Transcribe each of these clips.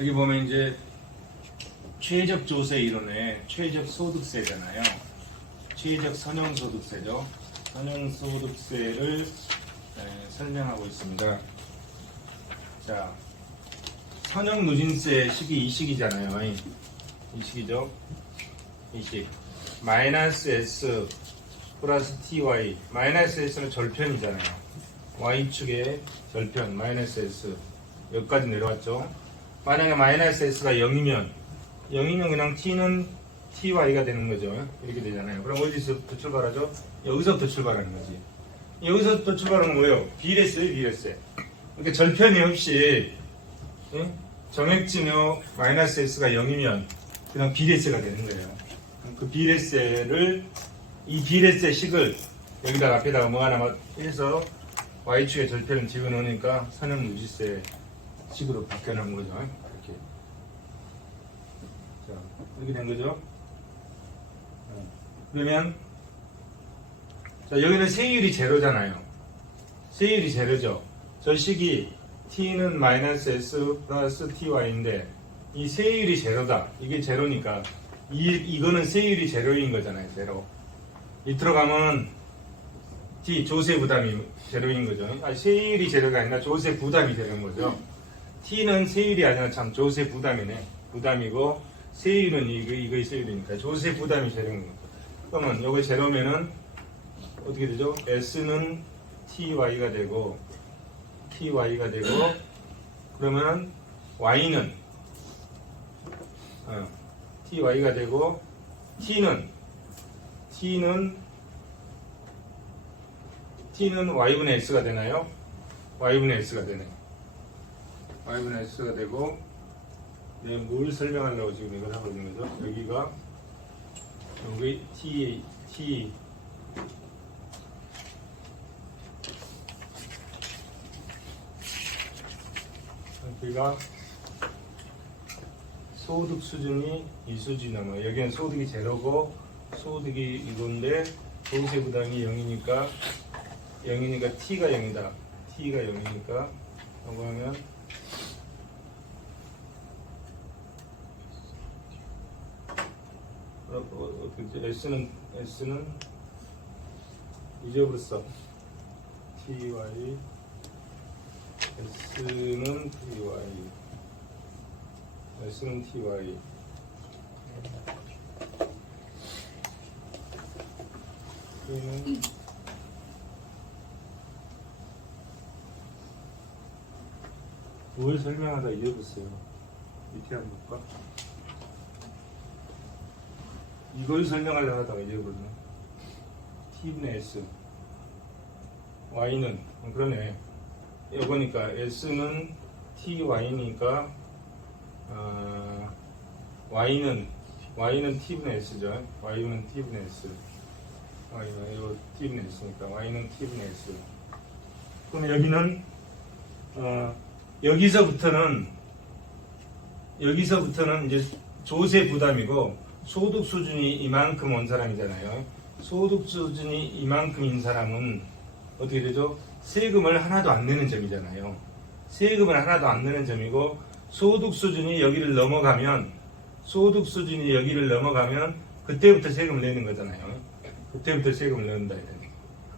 여기 보면 이제 최적 조세 이론의 최적 소득세잖아요. 최적 선형소득세죠. 선형소득세를 설명하고 있습니다. 자, 선형누진세 식이 이 식이잖아요. 이 식이죠. 이 식. 마이너스 S 플러스 TY. 마이너스 S는 절편이잖아요. Y축의 절편, 마이너스 S. 여기까지 내려왔죠. 만약에 마이너스 S가 0이면 그냥 T는 TY가 되는 거죠. 이렇게 되잖아요. 그럼 어디서부터 출발하죠? 여기서부터 출발하는 거지. 여기서부터 출발하는 뭐예요? 비례세예요, 비례세. 그러니까 절편이 없이 정액진의 마이너스 S가 0이면 그냥 비례세가 되는 거예요. 그 비례세를, 이 비례세 식을 여기다가 앞에다가 뭐 하나 해서 Y축의 절편을 집어넣으니까 선형누진세 식으로 바뀌어나온 거죠. 이렇게. 자, 이렇게 된 거죠. 그러면, 자, 여기는 세율이 제로잖아요. 세율이 제로죠. 저 식이 t는 마이너스 s 플러스 ty인데, 이 세율이 제로다. 이게 제로니까, 이거는 세율이 제로인 거잖아요. 제로. 밑으로 가면, t, 조세 부담이 제로인 거죠. 아니, 세율이 제로가 아니라 조세 부담이 제로인 거죠. t는 세율이 아니라 참 조세 부담이네. 부담이고, 세율은 이거의 세율이니까 조세 부담이 제로인 거죠. 그러면 요거 제로면은 어떻게 되죠? s는 ty가 되고 그러면은 y는 ty가 되고 t는 y분의 s가 되나요? y분의 s가 되네. y분의 s가 되고, 네, 뭘 설명하려고 지금 이걸 하고 있는 거죠? 여기가 여기 t 여기가 소득 수준이 이 수준이면 여기는 소득이 제로고 소득이 이건데 조세 부담이 0이니까 t가 0이다. t가 0이니까 라고 하면 어떻게 S는 잊어버렸어. TY S는 TY T는 뭘 설명하다 잊어버렸어요. 밑에 한번 볼까? 이걸 설명하려고 하다가 잊어버렸네. t분의 s y는 그러네. 이거니까 s는 ty니까 y는 t분의 s죠. y는 t분의 s y는 이거 t분의 s니까 y는 t분의 s. 그럼 여기는 여기서부터는 이제 조세 부담이고 소득 수준이 이만큼 온 사람이잖아요. 소득 수준이 이만큼인 사람은 어떻게 되죠? 세금을 하나도 안 내는 점이잖아요. 세금을 하나도 안 내는 점이고 소득 수준이 여기를 넘어가면 그때부터 세금을 내는 거잖아요. 그때부터 세금을 넣는다.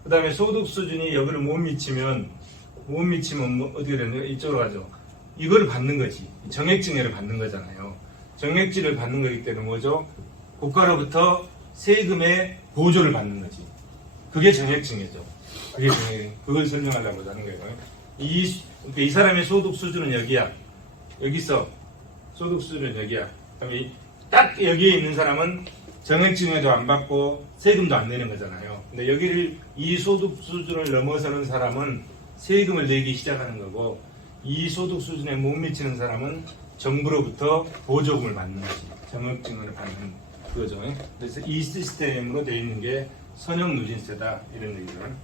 그 다음에 소득 수준이 여기를 못 미치면 뭐 어떻게 되나요? 이쪽으로 가죠. 이거를 받는 거지. 정액증여를 받는 거잖아요. 정액지를 받는 거기 때문에 뭐죠? 국가로부터 세금의 보조를 받는 거지. 그게 정액증여죠. 그걸 설명하려고 하는 거예요. 이 사람의 소득 수준은 여기야. 여기서 소득 수준은 여기야. 그다음에 딱 여기에 있는 사람은 정액증여도 안 받고 세금도 안 내는 거잖아요. 근데 이 소득 수준을 넘어서는 사람은 세금을 내기 시작하는 거고, 이 소득 수준에 못 미치는 사람은 정부로부터 보조금을 받는 거지. 정액증여를 받는 그거죠. 그래서 이 시스템으로 되어 있는 게 선형누진세다. 이런 얘기를.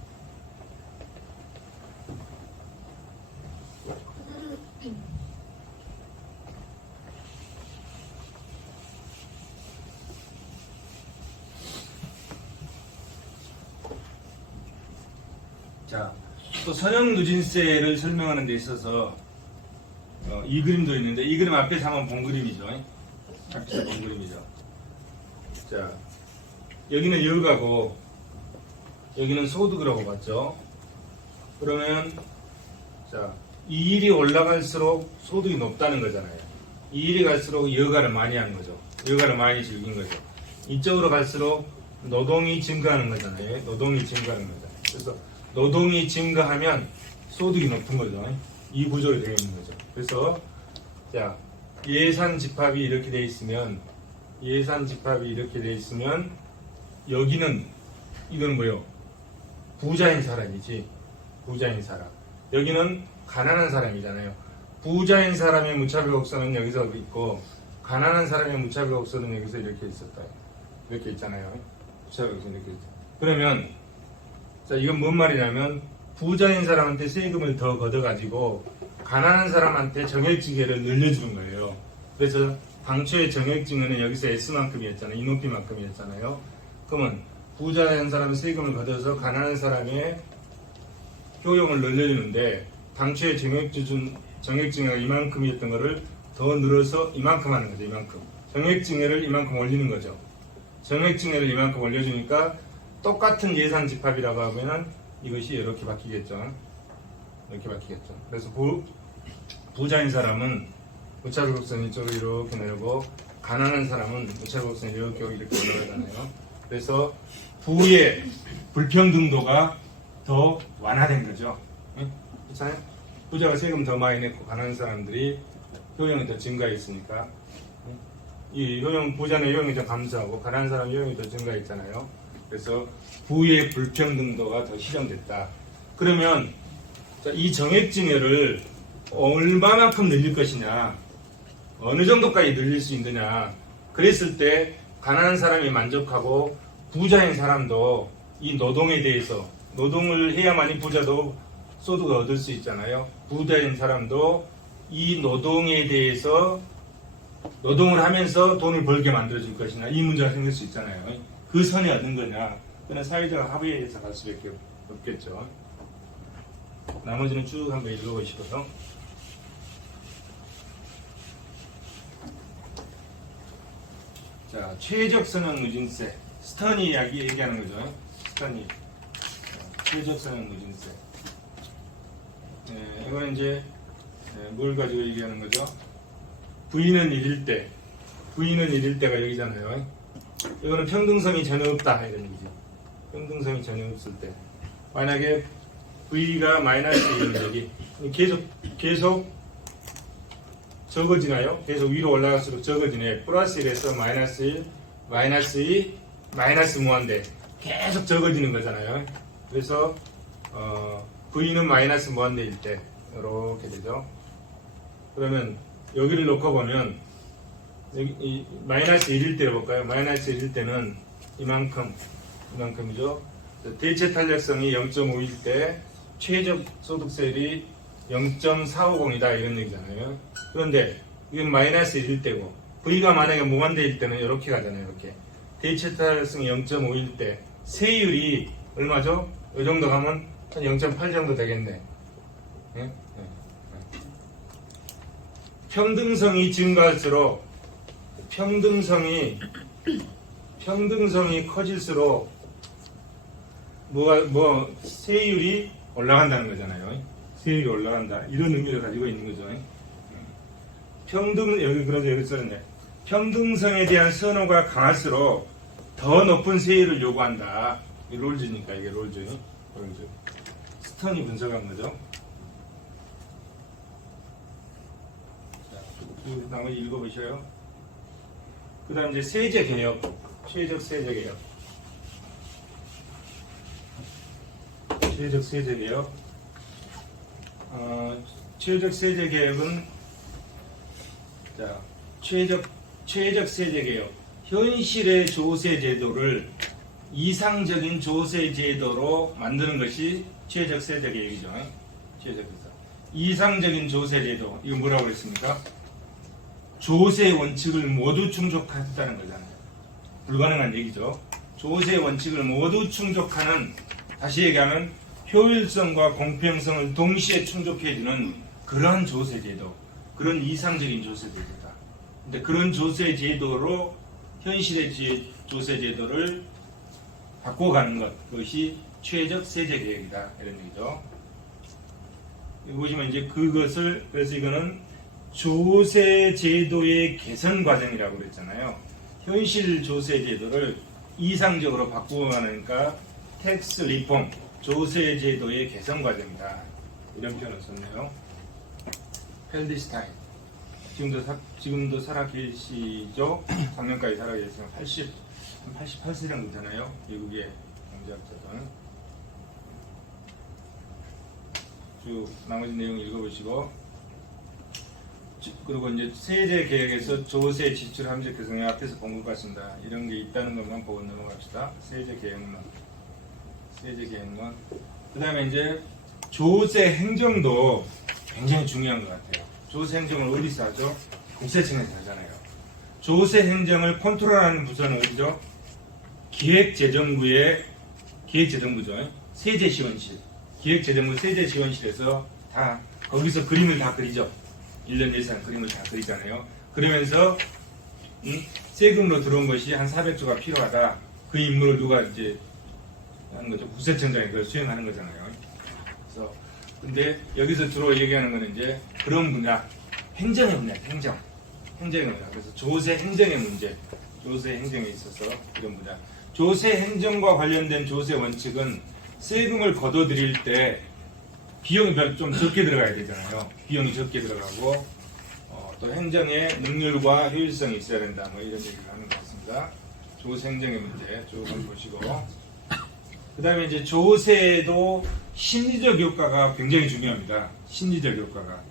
자, 또 선형누진세를 설명하는 데 있어서 이 그림도 있는데 이 그림 앞에서 한번 본 그림이죠. 앞에서 본 그림이죠. 자, 여기는 여가고 여기는 소득이라고 봤죠. 그러면 자, 이 일이 올라갈수록 소득이 높다는 거잖아요. 이 일이 갈수록 여가를 많이 하는 거죠. 여가를 많이 즐긴 거죠. 이쪽으로 갈수록 노동이 증가하는 거잖아요. 노동이 증가하는 거잖아요. 그래서 노동이 증가하면 소득이 높은 거죠. 이 구조로 되어 있는 거죠. 그래서 자, 예산 집합이 이렇게 되어 있으면 여기는 이건 뭐요? 부자인 사람이지. 부자인 사람. 여기는 가난한 사람이잖아요. 부자인 사람의 무차별 곡선은 여기서 있고 가난한 사람의 무차별 곡선은 여기서 이렇게 있었다. 이렇게 있잖아요. 무차별 곡선 이렇게 있죠. 그러면 자, 이건 뭔 말이냐면 부자인 사람한테 세금을 더 걷어가지고 가난한 사람한테 정액징해를 늘려주는 거예요. 그래서 당초에 정액징해는 여기서 S만큼이었잖아요. 이 높이만큼이었잖아요. 그러면 부자인 사람의 세금을 걷어서 가난한 사람의 효용을 늘려주는데 당초에 정액징해가 이만큼이었던 거를 더 늘어서 이만큼 하는 거죠. 이만큼. 정액징해를 이만큼 올리는 거죠. 정액징해를 이만큼 올려주니까 똑같은 예산 집합이라고 하면은 이것이 이렇게 바뀌겠죠. 이렇게 바뀌겠죠. 그래서 부자인 사람은 무차별 곡선이 이쪽으로 이렇게 내려고 가난한 사람은 무차별 곡선이 이렇게 올라가잖아요. 그래서 부의 불평등도가 더 완화된 거죠. 그렇잖아요? 부자가 세금 더 많이 냈고 가난한 사람들이 효용이 더 증가했으니까 이 부자는 효용이 더 감소하고 가난한 사람 효용이 더 증가했잖아요. 그래서 부의 불평등도가 더 실현됐다. 그러면 이 정액징해를 얼마만큼 늘릴 것이냐, 어느 정도까지 늘릴 수 있느냐. 그랬을 때 가난한 사람이 만족하고 부자인 사람도 이 노동에 대해서 노동을 해야만이 부자도 소득을 얻을 수 있잖아요. 부자인 사람도 이 노동에 대해서 노동을 하면서 돈을 벌게 만들어줄 것이냐, 이 문제가 생길 수 있잖아요. 그 선이 어떤 거냐, 그는 사회적 합의에 의해서 갈 수밖에 없겠죠. 나머지는 쭉 한번 읽어보시고요. 자, 최적 선형 누진세, 스터니 이야기 얘기하는 거죠. 스터니 최적 선형 누진세. 이거는 이제 뭘 가지고 얘기하는 거죠? V는 1일 때가 여기잖아요. 이거는 평등성이 전혀 없다 이런 얘기죠. 평등성이 전혀 없을 때, 만약에 V가 마이너스 1은 여기 계속 적어지나요? 계속 위로 올라갈수록 적어지네. 플러스 1에서 마이너스 1, 마이너스 2, 마이너스 무한대 계속 적어지는 거잖아요. 그래서 V는 마이너스 무한대일 때 이렇게 되죠. 그러면 여기를 놓고 보면 여기 마이너스 1일 때 볼까요? 마이너스 1일 때는 이만큼이죠. 대체 탄력성이 0.5일 때 최적 소득세율이 0.450이다 이런 얘기잖아요. 그런데 이건 마이너스 1일 때고 V가 만약에 무한대일 때는 이렇게 가잖아요. 이렇게 대체 탄력성이 0.5일 때 세율이 얼마죠? 이 정도 가면 한 0.8 정도 되겠네. 예? 평등성이 증가할수록 평등성이 커질수록 세율이 올라간다는 거잖아요. 세율이 올라간다. 이런 의미를 가지고 있는 거죠. 여기 써있네. 평등성에 대한 선호가 강할수록 더 높은 세율을 요구한다. 이 롤즈니까 이게 롤즈. 스턴이 분석한 거죠. 나머지 읽어보셔요. 그 다음 이제 세제개혁, 최적 세제개혁. 최적 세제개혁. 최적 세제개혁은 최적 세제개혁. 현실의 조세제도를 이상적인 조세제도로 만드는 것이 최적 세제개혁이죠. 이상적인 조세제도, 이거 뭐라고 그랬습니까? 조세 원칙을 모두 충족했다는 거잖아요. 불가능한 얘기죠. 조세 원칙을 모두 충족하는, 다시 얘기하면 효율성과 공평성을 동시에 충족해주는 그런 조세제도, 그런 이상적인 조세 제도다. 근데 그런 조세 제도로 현실의 조세 제도를 바꿔가는 것, 그것이 최적 세제 개혁이다 이런 얘기죠. 여기 보시면 이제 그것을 그래서 이거는 조세 제도의 개선 과정이라고 그랬잖아요. 현실 조세 제도를 이상적으로 바꾸어가니까 텍스 리폼, 조세 제도의 개선 과정이다 이런 표현을 썼네요. 펠디스타인 지금도 살아 계시죠? 작년까지 살아 계시면 88세 정도 되나요? 미국의 경제학자들. 쭉 나머지 내용 읽어보시고, 그리고 이제 세제 계획에서 조세 지출 함정 개선에 앞에서 본 것 같습니다. 이런 게 있다는 것만 보고 넘어갑시다. 세제 계획만. 그 다음에 이제 조세 행정도 굉장히 중요한 것 같아요. 조세 행정을 어디서 하죠? 국세청에서 하잖아요. 조세 행정을 컨트롤하는 부서는 어디죠? 기획재정부죠. 세제시원실. 기획재정부 세제시원실에서 다 거기서 그림을 다 그리죠. 1년 예산 그림을 다 그리잖아요. 그러면서 세금으로 들어온 것이 한 400조가 필요하다. 그 임무를 누가 이제 하는 거죠? 국세청장이 그걸 수행하는 거잖아요. 그래서 근데 여기서 주로 얘기하는 거는 이제 그런 분야, 행정의 분야, 행정의 분야. 그래서 조세 행정의 문제, 조세 행정에 있어서 이런 분야. 조세 행정과 관련된 조세 원칙은 세금을 걷어들일 때 비용이 좀 적게 들어가야 되잖아요. 비용이 적게 들어가고 또 행정의 능률과 효율성이 있어야 된다. 뭐 이런 얘기를 하는 것 같습니다. 조세 행정의 문제 쭉 보시고, 그 다음에 이제 조세도 심리적 효과가 굉장히 중요합니다. 심리적 효과가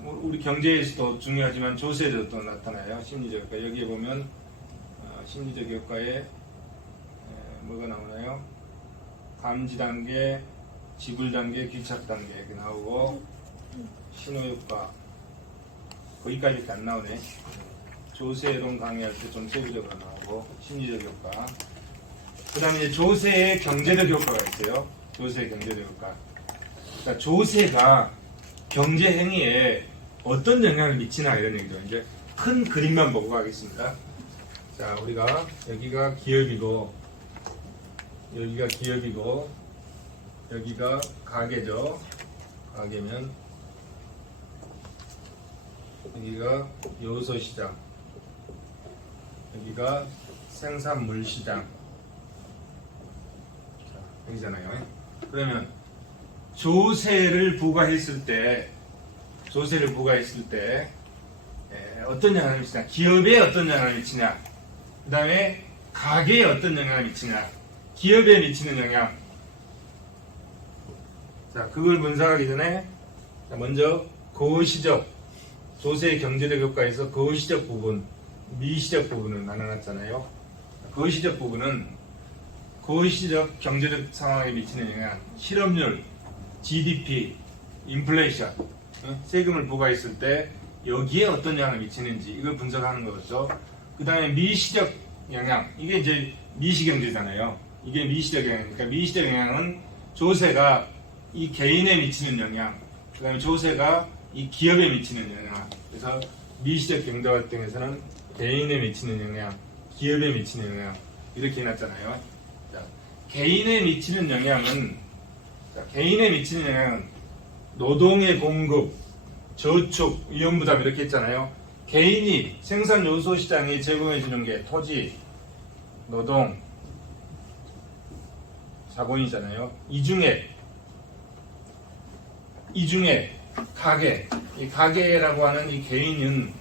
우리 경제에서도 중요하지만 조세에도 또 나타나요. 심리적 효과. 여기에 보면 심리적 효과에 뭐가 나오나요? 감지 단계, 지불 단계, 귀착 단계 이렇게 나오고, 신호 효과 거기까지밖에 안 나오네. 조세론 강의할 때 좀 세부적으로 나오고, 심리적 효과. 그 다음에 이제 조세의 경제적 효과가 있어요. 조세의 경제적 효과. 자, 조세가 경제 행위에 어떤 영향을 미치나 이런 얘기죠. 이제 큰 그림만 보고 가겠습니다. 자, 우리가 여기가 기업이고, 여기가 가게죠. 가게면 여기가 요소시장, 여기가 생산물 시장. 여기잖아요. 그러면 조세를 부과했을 때 어떤 영향을 미치냐? 기업에 어떤 영향을 미치냐? 그 다음에 가게에 어떤 영향을 미치냐? 기업에 미치는 영향. 자, 그걸 분석하기 전에 먼저 거시적 조세의 경제적 효과에서 거시적 부분, 미시적 부분을 나눠놨잖아요. 거시적 부분은 거시적 경제적 상황에 미치는 영향, 실업률, GDP, 인플레이션, 세금을 부과했을 때 여기에 어떤 영향을 미치는지 이걸 분석하는 거죠. 그 다음에 미시적 영향, 이게 이제 미시경제잖아요. 이게 미시적 영향이니까 미시적 영향은 조세가 이 개인에 미치는 영향, 그 다음에 조세가 이 기업에 미치는 영향. 그래서 미시적 경제활동에서는 개인에 미치는 영향, 기업에 미치는 영향 이렇게 해놨잖아요. 자, 개인에 미치는 영향은 노동의 공급, 저축, 위험부담 이렇게 했잖아요. 개인이 생산 요소 시장에 제공해 주는 게 토지, 노동, 자본이잖아요. 이 중에 가게, 이 가게라고 하는 이 개인은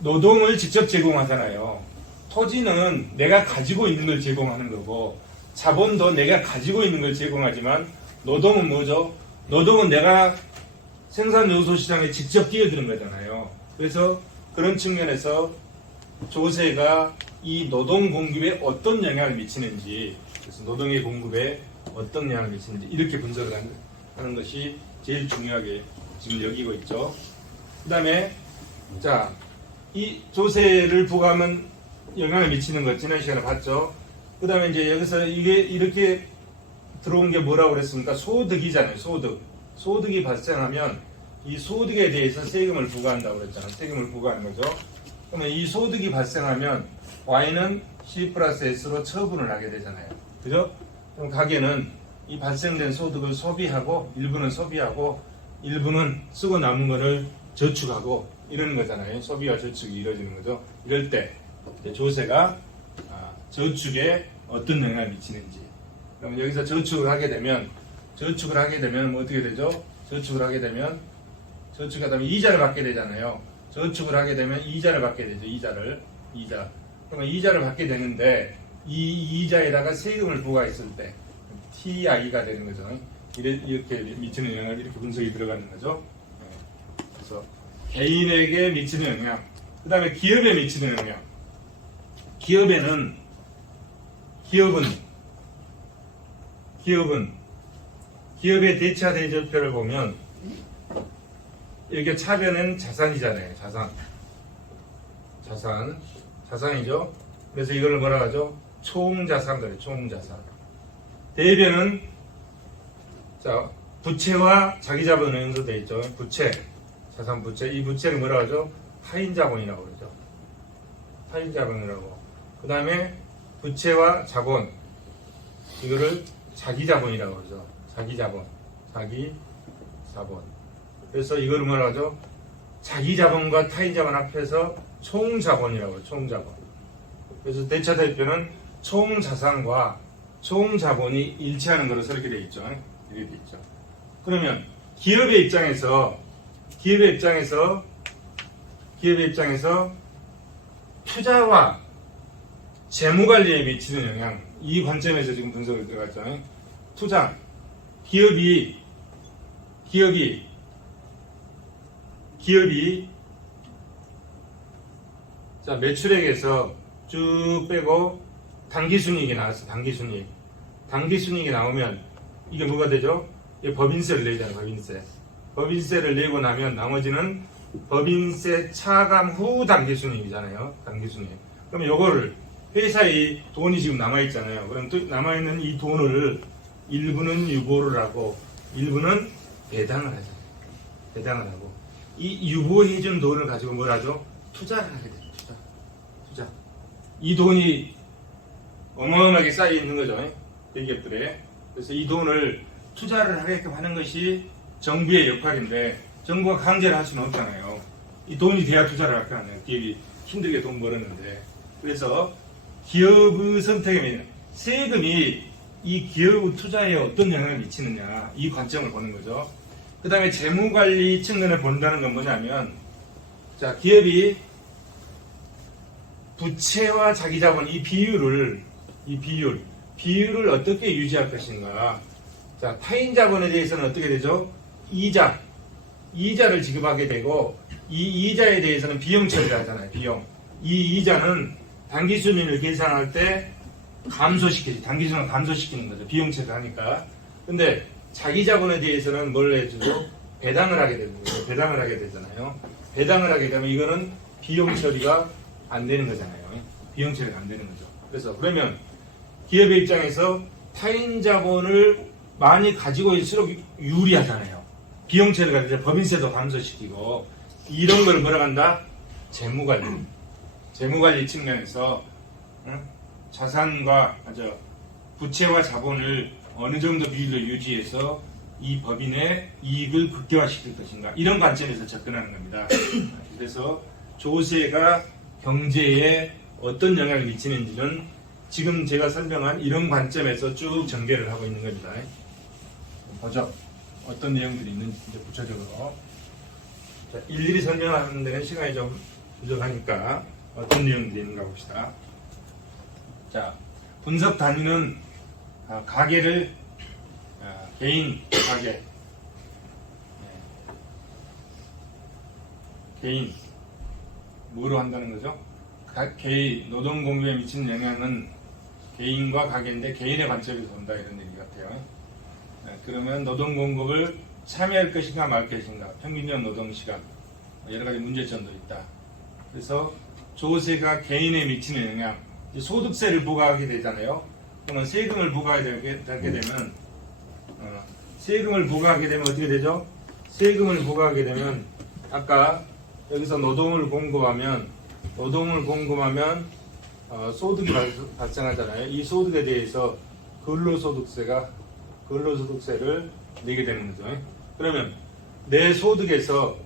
노동을 직접 제공하잖아요. 토지는 내가 가지고 있는 걸 제공하는 거고, 자본도 내가 가지고 있는 걸 제공하지만, 노동은 뭐죠? 노동은 내가 생산 요소 시장에 직접 뛰어드는 거잖아요. 그래서 그런 측면에서 조세가 이 노동 공급에 어떤 영향을 미치는지, 그래서 노동의 공급에 어떤 영향을 미치는지 이렇게 분석을 하는 것이 제일 중요하게 지금 여기고 있죠. 그 다음에 자, 이 조세를 부과하면 영향을 미치는 것 지난 시간에 봤죠. 그 다음에 이제 여기서 이게 이렇게 들어온 게 뭐라고 그랬습니까? 소득이잖아요. 소득이 발생하면 이 소득에 대해서 세금을 부과한다고 그랬잖아요. 세금을 부과하는 거죠. 그러면 이 소득이 발생하면 Y는 C 플러스 S로 처분을 하게 되잖아요. 그죠? 그럼 가게는 이 발생된 소득을 소비하고 일부는 소비하고 일부는 쓰고 남은 거를 저축하고 이러는 거잖아요. 소비와 저축이 이루어지는 거죠. 이럴 때 조세가 저축에 어떤 영향을 미치는지. 그럼 여기서 저축을 하게 되면 뭐 어떻게 되죠? 저축을 하게 되면 이자를 받게 되잖아요. 저축을 하게 되면 이자를 받게 되죠. 이자. 그러면 이자를 받게 되는데 이 이자에다가 세금을 부과했을 때 TI가 되는 거죠. 이렇게 미치는 영향을 이렇게 분석이 들어가는 거죠. 그래서 개인에게 미치는 영향, 그 다음에 기업에 미치는 영향. 기업의 대차 대조표를 보면 여기 차변은 자산이잖아요. 자산이죠. 그래서 이걸 뭐라 하죠? 총자산 그래. 총자산. 대변은 부채와 자기자본으로 연소되어 있죠. 자산 부채. 이 부채를 뭐라 하죠? 타인자본이라고 그러죠. 타인자본이라고. 그 다음에 부채와 자본. 이거를 자기자본이라고 그러죠. 자기자본. 그래서 이거를 뭐라 하죠? 자기자본과 타인자본 합해서 총자본이라고 해요. 총자본. 그래서 대차대표는 총자산과 총자본이 일치하는 것으로 이렇게 되어 있죠. 이렇게 되어 있죠. 그러면 기업의 입장에서 투자와 재무관리에 미치는 영향, 이 관점에서 지금 분석을 들어갔죠. 투자, 기업이 매출액에서 쭉 빼고 당기순이익이 나왔어. 당기순이익이 나오면 이게 뭐가 되죠? 이게 법인세를 내잖아요. 법인세를 내고 나면 나머지는 법인세 차감 후 당기순이익이잖아요. 그러면 요거를 회사에 돈이 지금 남아있잖아요. 그럼 또 남아있는 이 돈을 일부는 유보를 하고 일부는 배당을 하고 이 유보해준 돈을 가지고 뭘 하죠? 투자를 하게 돼요. 투자. 이 돈이 어마어마하게 쌓여 있는 거죠. 대기업들에. 그래서 이 돈을 투자를 하게끔 하는 것이 정부의 역할인데 정부가 강제를 할 수는 없잖아요. 이 돈이 돼야 투자를 할 거 아니에요. 기업이 힘들게 돈 벌었는데. 그래서 기업의 선택에 세금이 이 기업 투자에 어떤 영향을 미치느냐, 이 관점을 보는 거죠. 그 다음에 재무관리 측면을 본다는 건 뭐냐면, 기업이 부채와 자기자본 이 비율을 어떻게 유지할 것인가. 타인 자본에 대해서는 어떻게 되죠? 이자를 지급하게 되고, 이 이자에 대해서는 비용 처리를 하잖아요. 이 이자는 당기순이익을 계산할 때 당기순을 감소시키는 거죠. 비용 처리를 하니까. 근데 자기자본에 대해서는 뭘 해주죠? 배당을 하게 되는 거죠. 배당을 하게 되잖아요. 배당을 하게 되면 이거는 비용 처리가 안 되는 거잖아요. 비용 처리가 안 되는 거죠. 그래서 그러면 기업의 입장에서 타인 자본을 많이 가지고 있을수록 유리하잖아요. 비용 처리가 되죠. 법인세도 감소시키고 이런 걸 뭐라 한다? 재무관리 측면에서 자산과 부채와 자본을 어느 정도 비율로 유지해서 이 법인의 이익을 극대화시킬 것인가, 이런 관점에서 접근하는 겁니다. 그래서 조세가 경제에 어떤 영향을 미치는지는 지금 제가 설명한 이런 관점에서 쭉 전개를 하고 있는 겁니다. 보죠. 어떤 내용들이 있는지 이제 구체적으로 일일이 설명하는 데는 시간이 좀 부족하니까 어떤 내용들이 있는가 봅시다. 분석 단위는 가계를 개인 가계, 개인 뭐로 한다는 거죠? 개인 노동 공급에 미치는 영향은 개인과 가계인데 개인의 관점에서 본다, 이런 얘기 같아요. 그러면 노동 공급을 참여할 것인가 말 것인가, 평균적 노동 시간, 여러 가지 문제점도 있다. 그래서 조세가 개인에 미치는 영향, 소득세를 부과하게 되잖아요. 그러면 세금을 부과하게 되면 세금을 부과하게 되면 어떻게 되죠? 세금을 부과하게 되면 아까 여기서 노동을 공급하면 소득이 발생하잖아요. 이 소득에 대해서 근로소득세를 내게 되는 거죠. 그러면 내 소득에서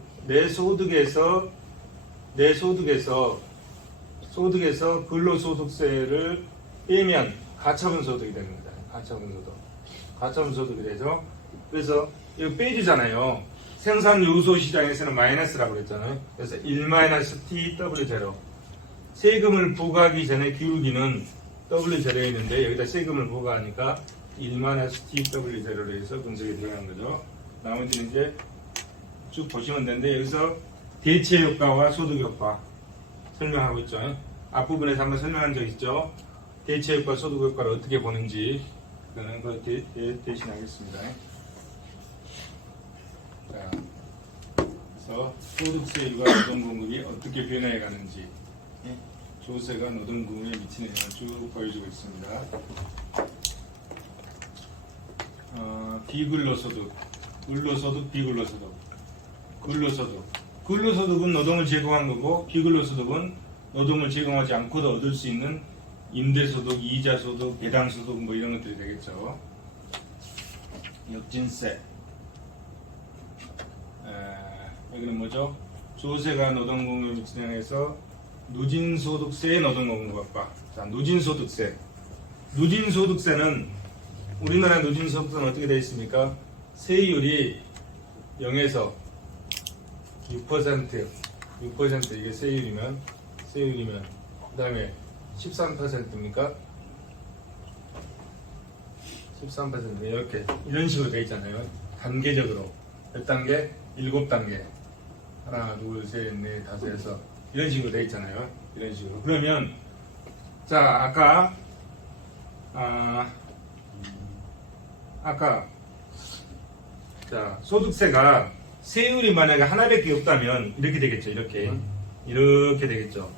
근로소득세를 빼면 가처분 소득이 되는 거다. 가처분 소득이 되죠. 그래서 이거 빼주잖아요. 생산 요소 시장에서는 마이너스라고 그랬잖아요. 그래서 1-TW0. 세금을 부과하기 전에 기울기는 W0에 있는데 여기다 세금을 부과하니까 1-TW0로 해서 분석이 들어가는 거죠. 나머지는 이제 쭉 보시면 되는데 여기서 대체 효과와 소득 효과 설명하고 있죠. 앞부분에서 한번 설명한 적 있죠. 대체 효과, 소득 효과를 어떻게 보는지 그거는 대신하겠습니다. 자, 그래서 소득세율과 노동공급이 어떻게 변화해 가는지 조세가 노동공급에 미치는 영향을 쭉 보여주고 있습니다. 비근로소득, 근로소득, 비근로소득. 근로소득은 노동을 제공한 거고 비근로소득은 노동을 제공하지 않고도 얻을 수 있는 임대소득, 이자소득, 배당소득 뭐 이런 것들이 되겠죠. 역진세. 여기는 뭐죠? 조세가 노동공급에 미치는 영향에서 누진소득세의 노동공급과 자, 누진소득세. 누진소득세는 우리나라 누진소득세는 어떻게 되어 있습니까? 세율이 0에서 6% 이게 세율이면 그 다음에 13%입니까? 13% 이렇게 이런 식으로 되어 있잖아요. 단계적으로 몇 단계? 7단계 하나 둘셋넷 다섯에서 이런 식으로 되어 있잖아요. 이런 식으로 그러면 자 아까 자 소득세가 세율이 만약에 하나밖에 없다면 이렇게 되겠죠. 이렇게 되겠죠.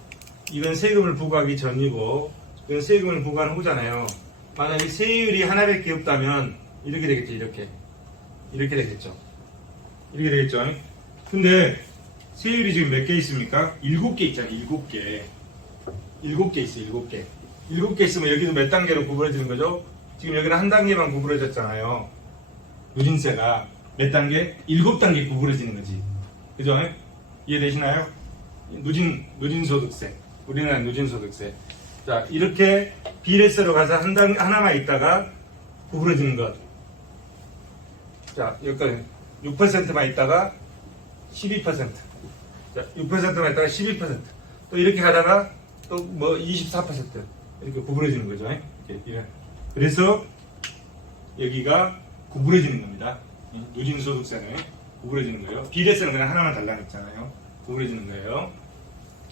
이건 세금을 부과하기 전이고 이건 세금을 부과하는 후잖아요. 만약에 세율이 하나밖에 없다면 이렇게 되겠죠. 이렇게 되겠죠. 근데 세율이 지금 몇 개 있습니까? 7개 있잖아요. 7개 있어요. 7개 있으면 여기서 몇 단계로 구부러지는 거죠? 지금 여기는 한 단계만 구부러졌잖아요. 누진세가 몇 단계? 7단계 구부러지는 거지. 그죠? 이해되시나요? 누진소득세. 우리나라 누진소득세. 자, 이렇게 비례세로 가서 하나만 있다가 구부러지는 것. 자, 여기까지 6%만 있다가 12%. 자, 6%만 있다가 12%. 또 이렇게 가다가 또 뭐 24% 이렇게 구부러지는 거죠. 이렇게. 그래서 여기가 구부러지는 겁니다. 누진소득세는 구부러지는 거예요. 비례세는 그냥 하나만 달라고 했잖아요. 구부러지는 거예요.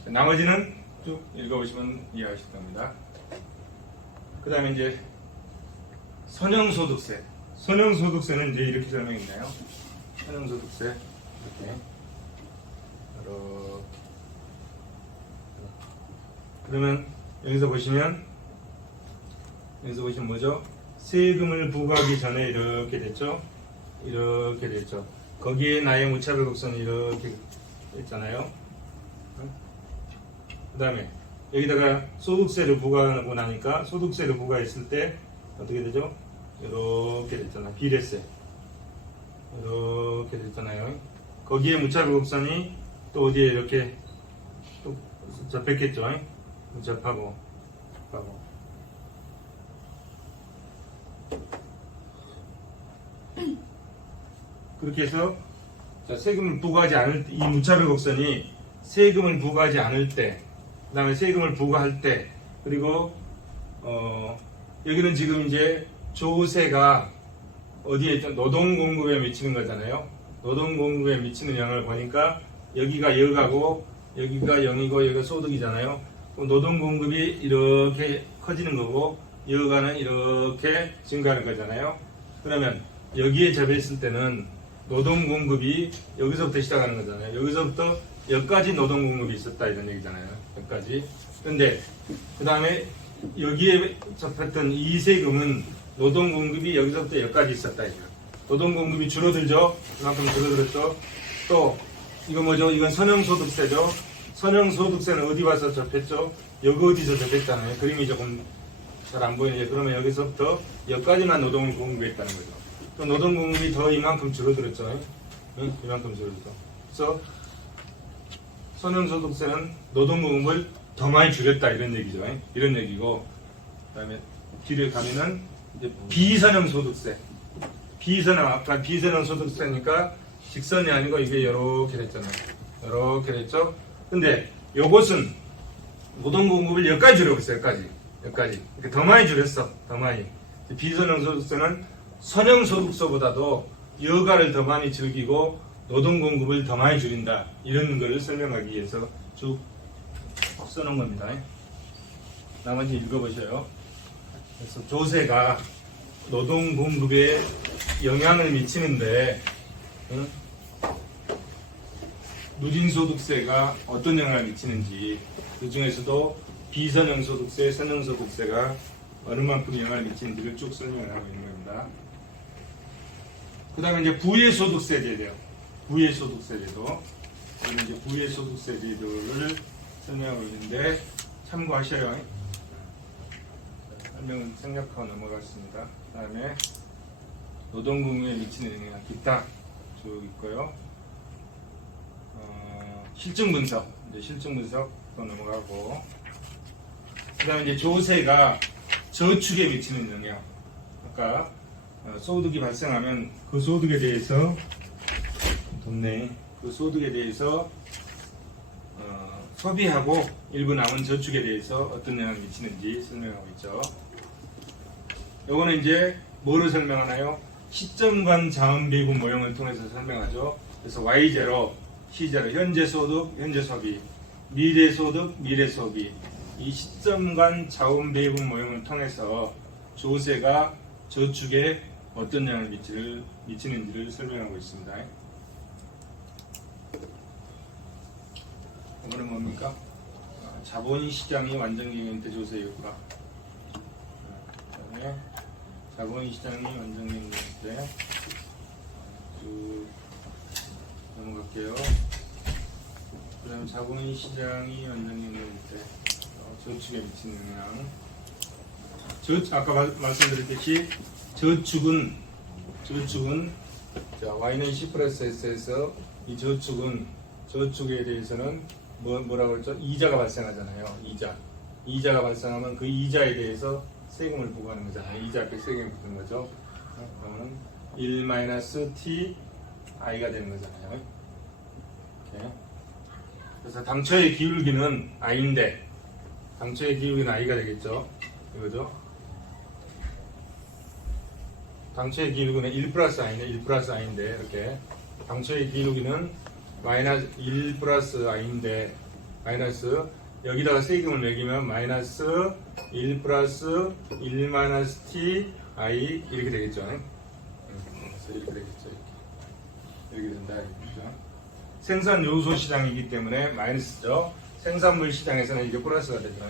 나머지는 쭉 읽어보시면 이해하실 겁니다. 그 다음에 이제 선형소득세. 선형소득세는 이제 이렇게 설명이 있나요? 선형소득세 이렇게. 그러면 여기서 보시면 뭐죠? 세금을 부과하기 전에 이렇게 됐죠? 거기에 나의 무차별 곡선이 이렇게 있잖아요. 그 다음에 여기다가 소득세를 부과하고 나니까 소득세를 부과했을 때 어떻게 되죠? 이렇게 됐잖아요. 비례세. 이렇게 됐잖아요. 거기에 무차별 곡선이 또 어디에 이렇게 또 접했겠죠? 접하고. 그렇게 해서 자, 세금을 부과하지 않을 때, 이 무차별 곡선이 세금을 부과하지 않을 때, 그 다음에 세금을 부과할 때, 그리고 여기는 지금 이제 조세가 어디에 있죠? 노동공급에 미치는 거잖아요. 노동공급에 미치는 영향을 보니까 여기가 여가고 여기가 0이고 여기가 소득이잖아요. 노동공급이 이렇게 커지는 거고 여가는 이렇게 증가하는 거잖아요. 그러면 여기에 접했을 때는 노동공급이 여기서부터 시작하는 거잖아요. 여기서부터 여기까지 노동공급이 있었다 이런 얘기잖아요. 여기까지. 근데 그 다음에 여기에 접했던 이 세금은 노동공급이 여기서부터 여기까지 있었다 이거. 노동 공급이 줄어들죠. 이만큼 줄어들었죠. 또 이거 뭐죠? 이건 선형소득세죠. 선형소득세는 어디 와서 접했죠? 여기 어디서 접했잖아요. 그림이 조금 잘 안 보이는데 그러면 여기서부터 여기까지만 노동을 공급했다는 거죠. 또 노동 공급이 더 이만큼 줄어들었죠. 응? 이만큼 줄어들었죠. 그래서 선형소득세는 노동 공급을 더 많이 줄였다 이런 얘기죠. 이런 얘기고 그다음에 뒤를 가면은 이제 비선형소득세. 아까 비선형소득세니까 직선이 아니고 이게 이렇게 됐잖아요. 이렇게 됐죠. 근데 요것은 노동 공급을 여기까지 줄여봤어요. 여기까지. 이렇게 더 많이 줄였어. 더 많이. 비선형소득세는 선형소득세보다도 여가를 더 많이 즐기고 노동 공급을 더 많이 줄인다. 이런 걸 설명하기 위해서 쭉 써놓은 겁니다. 나머지 읽어보셔요. 그래서 조세가 노동 공급에 영향을 미치는데 누진소득세가 어떤 영향을 미치는지 그 중에서도 비선형소득세, 선형소득세가 어느 만큼 영향을 미치는지를 쭉 설명을 하고 있는 겁니다. 그 다음에 이제 부의소득세 제도요. 부의소득세 제도. 저는 이제 부의소득세 제도를 설명하고 있는데 참고하셔요. 설명은 생략하고 넘어갔습니다. 그 다음에 노동공급에 미치는 영향 기타 쭉 있고요. 실증 분석, 이제 실증 분석 또 넘어가고, 그 다음에 이제 조세가 저축에 미치는 영향. 아까 소득이 발생하면 그 소득에 대해서 그 소득에 대해서 소비하고 일부 남은 저축에 대해서 어떤 영향을 미치는지 설명하고 있죠. 요거는 이제 뭐로 설명하나요? 시점 간 자원 배분 모형을 통해서 설명하죠. 그래서 Y0, C0, 현재 소득, 현재 소비, 미래 소득, 미래 소비. 이 시점 간 자원 배분 모형을 통해서 조세가 저축에 어떤 영향을 미치는지를 설명하고 있습니다. 이거는 뭡니까? 자본시장이 완전경영 때 조세 효과. 그다음에 자본시장이 완전경영 때 쭉 넘어갈게요. 그다음에 자본시장이 완전경영 때 저축에 미치는 영향. 아까 말씀드렸듯이 저축은 자, Y는 C 플러스 S에서 이 저축에 대해서는 뭐라고 했죠? 이자가 발생하잖아요. 이자가 발생하면 그 이자에 대해서 세금을 부과하는 거잖아요. 이자 앞에 세금을 부는 거죠. 그러면 1-t i가 되는 거잖아요. 이렇게. 그래서 당초의 기울기는 i인데 당초의 기울기는 i가 되겠죠. 이거죠. 당초의 기울기는 1 플러스 i인데 1 플러스 i인데 이렇게 당초의 기울기는 마이너스 1 플러스 i인데 마이너스 여기다가 세금을 매기면 마이너스 1 플러스 1 마이너스 t i 이렇게 되겠죠. 이렇게 되겠죠. 이렇게 된다. 이렇게. 생산 요소 시장이기 때문에 마이너스죠. 생산물 시장에서는 이게 플러스가 되죠.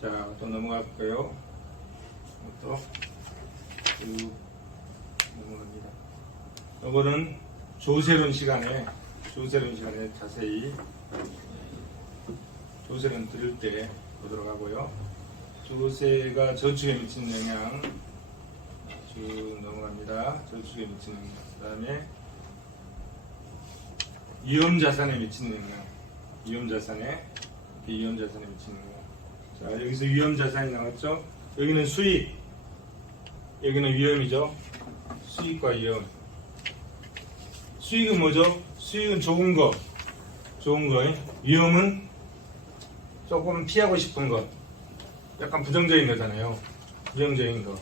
자, 또 넘어갈게요. 또 쭉 넘어갑니다. 이거는 조세론 시간에 자세히 조세론 들을 때 보도록 하고요. 조세가 저축에 미치는 영향 쭉 넘어갑니다. 저축에 미치는 영향. 그 다음에 위험자산에 미치는 영향. 위험자산에 미치는 영향. 자, 여기서 위험자산이 나왔죠. 여기는 수익, 여기는 위험이죠. 수익과 위험. 수익은 뭐죠? 수익은 좋은 거. 위험은 조금 피하고 싶은 것. 약간 부정적인 거잖아요. 부정적인 거.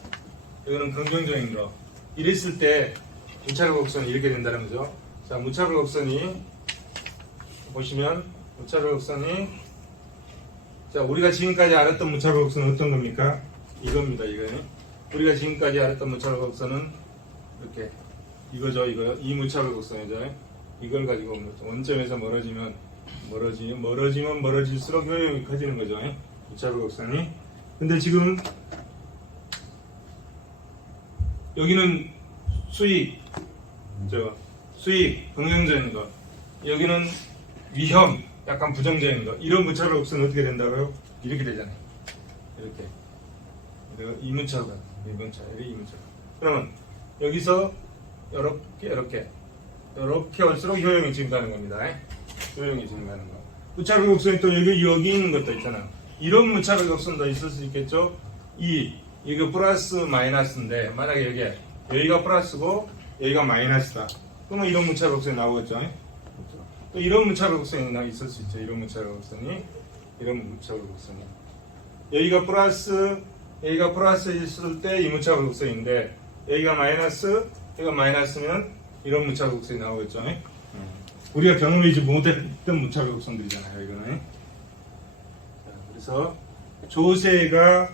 이거는 긍정적인 거. 이랬을 때 무차별 곡선이 이렇게 된다는 거죠. 자, 무차별 곡선이 보시면 무차별 곡선이 자, 우리가 지금까지 알았던 무차별 곡선은 어떤 겁니까? 이겁니다. 이거는 우리가 지금까지 알았던 무차별 곡선은 이렇게 이거죠. 이 무차별 곡선이죠. 이걸 가지고 원점에서 멀어지면 멀어질수록 효용이 커지는 거죠. 무차별 곡선이. 근데 지금 여기는 수익, 수익 긍정적인 거, 여기는 위험, 약간 부정적인 거. 이런 문자로 없으면 어떻게 된다고요? 이렇게 되잖아요. 이렇게. 이문자로 가요. 이문자, 이문자. 그러면 여기서 이렇게 올수록 효용이 증가하는 겁니다. 효용이 증가하는 거. 무차별 곡선이 또 여기 있는 것도 있잖아요. 이런 무차별 곡선도 있을 수 있겠죠. 이거 플러스 마이너스인데 만약에 여기가 플러스고 여기가 마이너스다. 그러면 이런 무차별 곡선이 나오겠죠. 또 이런 무차별 곡선이 있을 수 있죠. 이런 무차별 곡선이 여기가 플러스 있을 때 이 무차별 곡선인데 여기가 마이너스면 이런 무차별 곡선이 나오겠죠. 우리가 경험하지 못했던 무차별 곡선들이잖아요. 이거는. 그래서 조세가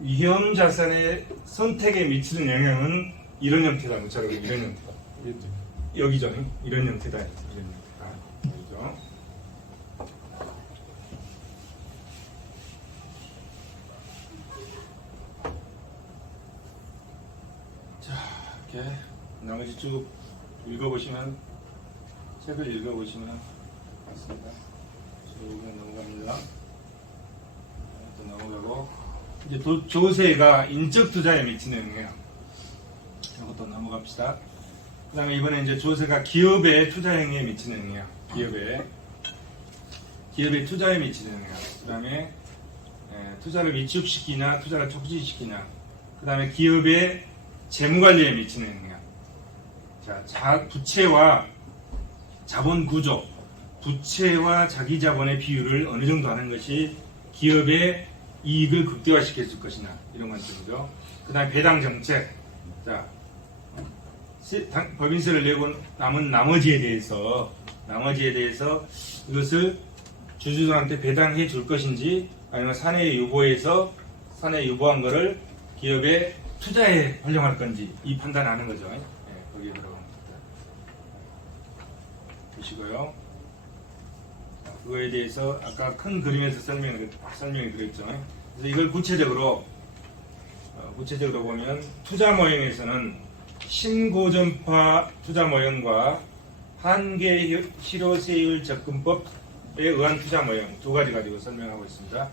위험 자산의 선택에 미치는 영향은 이런 형태다. 무차별 이런 형태다. 여기죠. 이런 형태다. 이런 형태다. 여기죠. 자, 이렇게 나머지 쭉 책을 읽어보시면 맞습니다. 쭉 넘어갑니다. 또 넘어가고 이제 조세가 인적 투자에 미치는 영향. 이것도 넘어갑시다. 그 다음에 이번에 이제 조세가 기업의 투자 행위에 미치는 영향. 기업의 투자에 미치는 영향. 그 다음에 투자를 위축시키냐, 투자를 촉진시키냐. 그 다음에 기업의 재무관리에 미치는 영향. 자, 부채와 자본 구조, 부채와 자기 자본의 비율을 어느 정도 하는 것이 기업의 이익을 극대화시킬 수 것이냐, 이런 관점이죠. 그 다음에 배당 정책. 자, 법인세를 내고 남은 나머지에 대해서 이것을 주주들한테 배당해 줄 것인지 아니면 사내에 유보한 거를 기업의 투자에 활용할 건지 이 판단하는 거죠. 거기에 들어갑니다. 보시고요. 그거에 대해서 아까 큰 그림에서 설명이 드렸죠. 그래서 이걸 구체적으로 보면 투자 모형에서는 신고전파 투자 모형과 한계 실효세율 접근법에 의한 투자 모형 두 가지 가지고 설명하고 있습니다.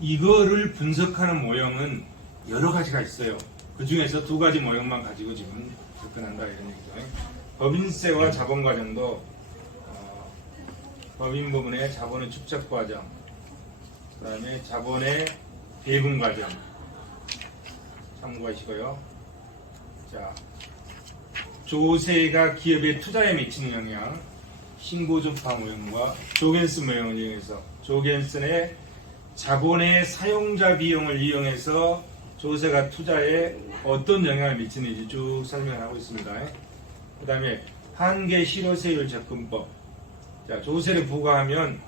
이거를 분석하는 모형은 여러 가지가 있어요. 그 중에서 두 가지 모형만 가지고 지금 접근한다 이런 얘기죠. 법인세와 자본 과정도 법인 부분의 자본의 축적 과정, 그 다음에 자본의 배분 과정 참고하시고요. 자, 조세가 기업의 투자에 미치는 영향, 신고전파 모형과 조겐슨 모형을 이용해서 조겐슨의 자본의 사용자 비용을 이용해서 조세가 투자에 어떤 영향을 미치는지 쭉 설명을 하고 있습니다. 그 다음에 한계 실효세율 접근법. 자, 조세를 부과하면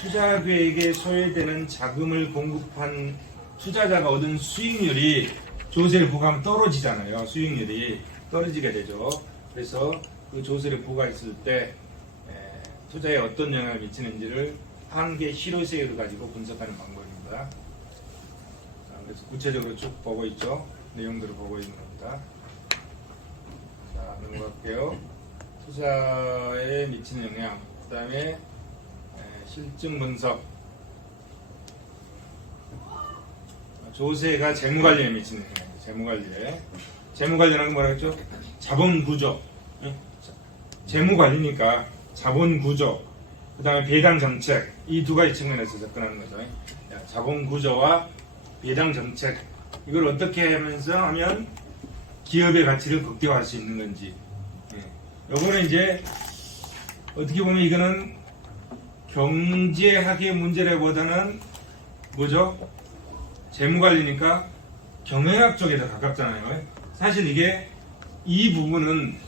투자 계획에 소요되는 자금을 공급한 투자자가 얻은 수익률이 조세를 부과하면 떨어지잖아요. 수익률이 떨어지게 되죠. 그래서 그 조세를 부과했을 때 투자에 어떤 영향을 미치는지를 한계 실효세율을 가지고 분석하는 방법입니다. 자, 그래서 구체적으로 쭉 보고 있죠. 내용들을 보고 있는 겁니다. 자, 넘어갈게요. 투자에 미치는 영향, 그 다음에 실증 분석, 조세가 재무관리에 미치는 영향, 재무관리라는 건 뭐라 했죠? 자본구조, 재무관리니까 자본구조, 그 다음에 배당 정책, 이 두 가지 측면에서 접근하는 거죠. 자본구조와 배당 정책, 이걸 어떻게 하면 기업의 가치를 극대화할 수 있는 건지. 요거는 이제 어떻게 보면 이거는 경제학의 문제라기보다는 뭐죠? 재무관리니까 경영학 쪽에 더 가깝잖아요. 사실 이 부분은